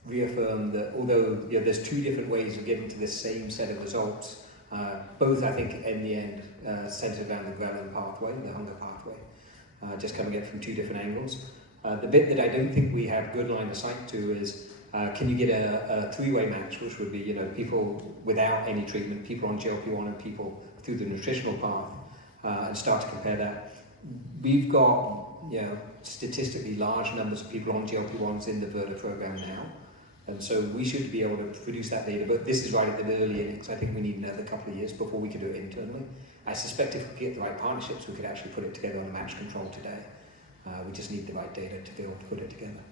reaffirm that although there's two different ways of getting to this same set of results, both, I think, in the end, centered around the ghrelin pathway, the hunger pathway, just coming at it from two different angles. The bit that I don't think we have good line of sight to is, can you get a three-way match, which would be, people without any treatment, people on GLP-1 and people through the nutritional path, and start to compare that. We've got, statistically large numbers of people on GLP-1s in the Verta program now. And so we should be able to produce that data, but this is right at the early innings. I think we need another couple of years before we can do it internally. I suspect if we get the right partnerships, we could actually put it together on a match control today. We just need the right data to be able to put it together.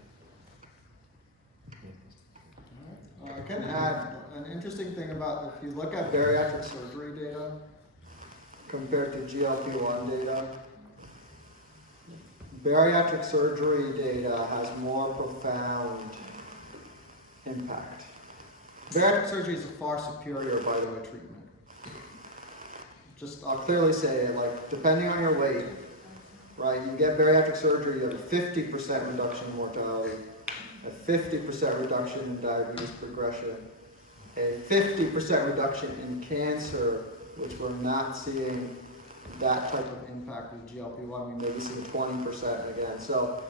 I can add an interesting thing about if you look at bariatric surgery data compared to GLP-1 data, bariatric surgery data has more profound impact. Bariatric surgery is far superior, by the way, treatment. I'll clearly say it, depending on your weight, right, you get bariatric surgery, you have a 50% reduction in mortality, a 50% reduction in diabetes progression, a 50% reduction in cancer, which we're not seeing that type of impact with GLP-1. We maybe see 20% again. So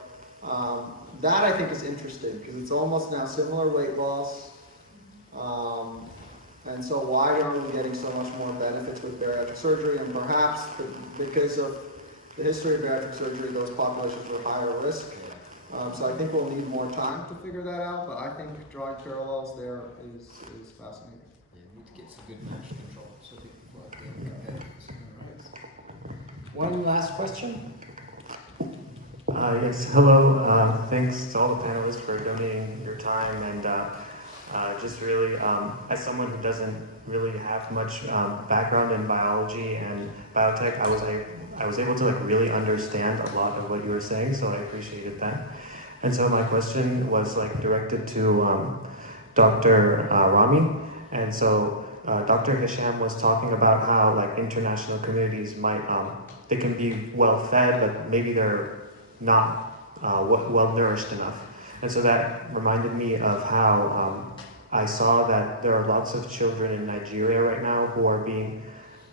that I think is interesting because it's almost now similar weight loss. And so why aren't we getting so much more benefits with bariatric surgery? And perhaps because of the history of bariatric surgery, those populations were higher risk. So I think we'll need more time to figure that out, but I think drawing parallels there is fascinating. Yeah, we need to get some good match control so people are able to compare this. One last question. Yes, hello. Thanks to all the panelists for donating your time and just really, as someone who doesn't really have much background in biology and biotech, I was able to really understand a lot of what you were saying, so I appreciated that. And so my question was directed to Dr. Rami, and so Dr. Hisham was talking about how international communities might they can be well fed, but maybe they're not well nourished enough. And so that reminded me of how I saw that there are lots of children in Nigeria right now who are being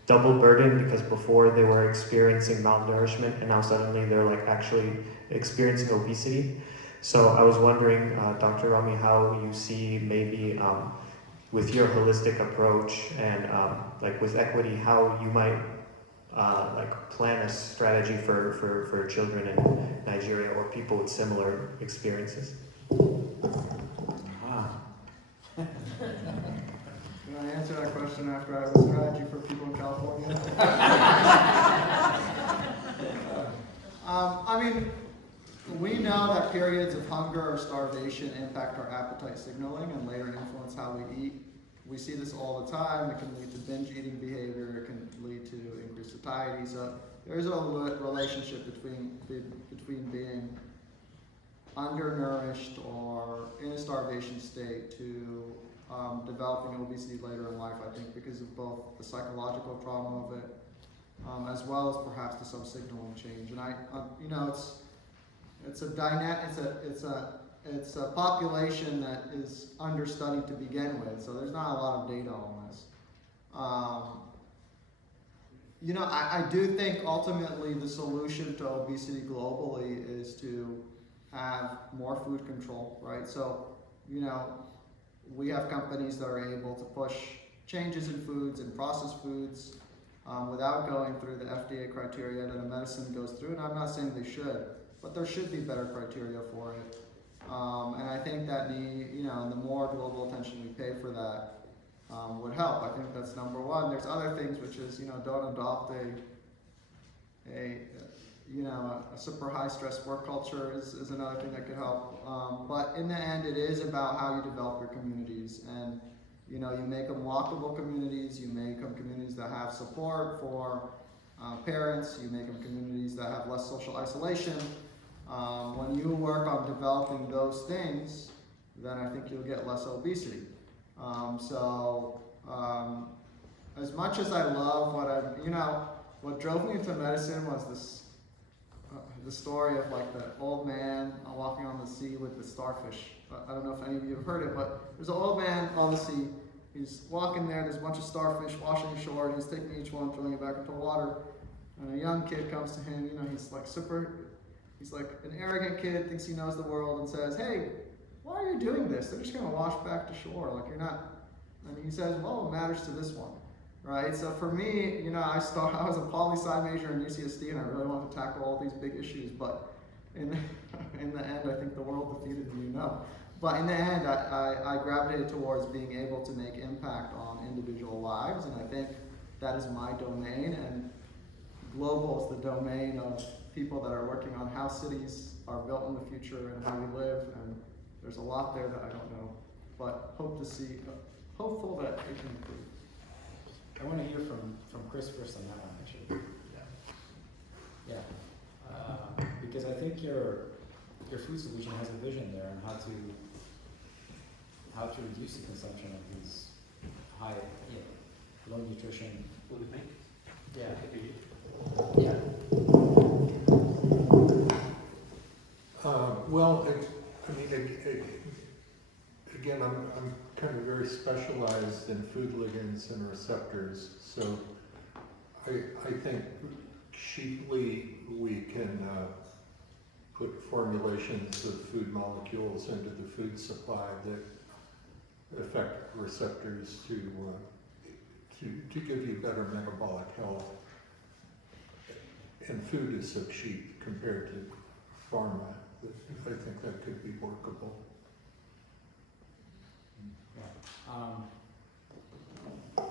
double burdened because before they were experiencing malnourishment and now suddenly they're like actually experiencing obesity. So I was wondering, Dr. Rami, how you see maybe with your holistic approach and like with equity, how you might like plan a strategy for children in Nigeria or people with similar experiences. Can I answer that question after I have a strategy for people in California? I mean, we know that periods of hunger or starvation impact our appetite signaling and later influence how we eat. We see this all the time. It can lead to binge eating behavior. It can lead to increased satiety. So there's a relationship between being undernourished or in a starvation state to developing obesity later in life, I think, because of both the psychological trauma of it, as well as perhaps the subsignaling change. And you know, it's a population that is understudied to begin with, so there's not a lot of data on this. You know, I do think ultimately the solution to obesity globally is to have more food control, right? So, you know, we have companies that are able to push changes in foods and processed foods without going through the FDA criteria that a medicine goes through, and I'm not saying they should, but there should be better criteria for it. And I think that you know, the more global attention we pay for that would help. I think that's number one. There's other things, which is, you know, don't adopt a super high stress work culture is another thing that could help. But in the end, it is about how you develop your communities, and you know, you make them walkable communities. You make them communities that have support for parents. You make them communities that have less social isolation. When you work on developing those things, then I think you'll get less obesity. As much as I love what drove me into medicine was the story of like the old man walking on the sea with the starfish. I don't know if any of you have heard it, but there's an old man on the sea. He's walking there, there's a bunch of starfish washing ashore, and he's taking each one, throwing it back into water. And a young kid comes to him, you know, he's like an arrogant kid, thinks he knows the world, and says, "Hey, why are you doing this? They're just gonna wash back to shore, like you're not." And he says, "Well, it matters to this one." Right, so for me, you know, I was a poli-sci major in UCSD, and I really wanted to tackle all these big issues. But in the end, I think the world defeated me, you know. But in the end, I gravitated towards being able to make impact on individual lives, and I think that is my domain. And global is the domain of people that are working on how cities are built in the future and how we live. And there's a lot there that I don't know, but hopeful that it can improve. I want to hear from Chris first on that one, actually. Yeah. Because I think your food solution has a vision there on how to reduce the consumption of these high, low nutrition. What do you think? Yeah. Yeah. Well, I mean, again, I'm kind of very specialized in food ligands and receptors, so I think cheaply we can put formulations of food molecules into the food supply that affect receptors to give you better metabolic health. And food is so cheap compared to pharma that I think that could be workable.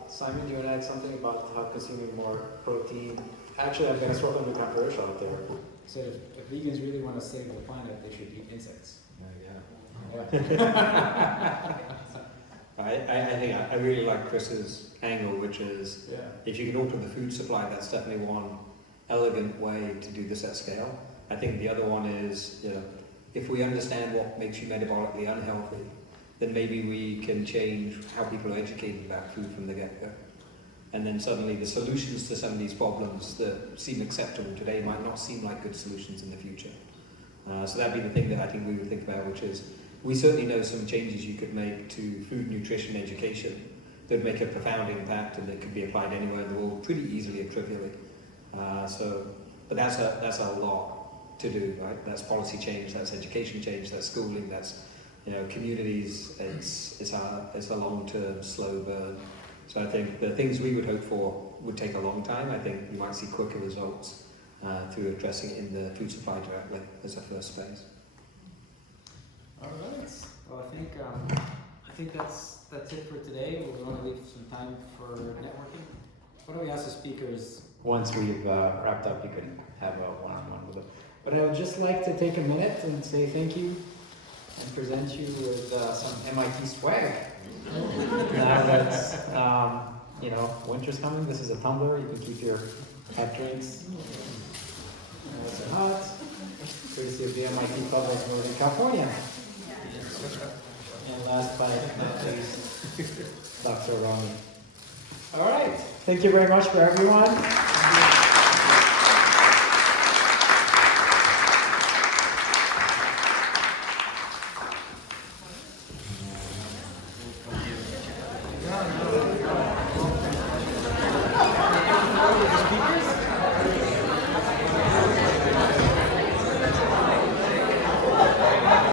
Simon, do you want to add something about how consuming more protein? Actually, I'm going to throw something controversial out there. So if vegans really want to save the planet, they should eat insects. Yeah. I think I really like Chris's angle, which is if you can alter the food supply, that's definitely one elegant way to do this at scale. I think the other one is, if we understand what makes you metabolically unhealthy, then maybe we can change how people are educated about food from the get-go. And then suddenly the solutions to some of these problems that seem acceptable today might not seem like good solutions in the future. So that'd be the thing that I think we would think about, which is we certainly know some changes you could make to food nutrition education that would make a profound impact and that could be applied anywhere in the world pretty easily and trivially. But that's a lot to do, right? That's policy change, that's education change, that's schooling, that's communities. It's a long-term, slow burn. So I think the things we would hope for would take a long time. I think we might see quicker results through addressing it in the food supply directly as a first phase. All right. Well, I think that's it for today. We're going to leave some time for networking. Why don't we ask the speakers, once we've wrapped up, you can have a one-on-one with them. But I would just like to take a minute and say thank you and present you with some MIT swag. Now that winter's coming, this is a tumbler. You can keep your hot drinks nice and hot. Courtesy of the MIT Public of Northern California. And last but not least, Dr. Rami. All right. Thank you very much for everyone.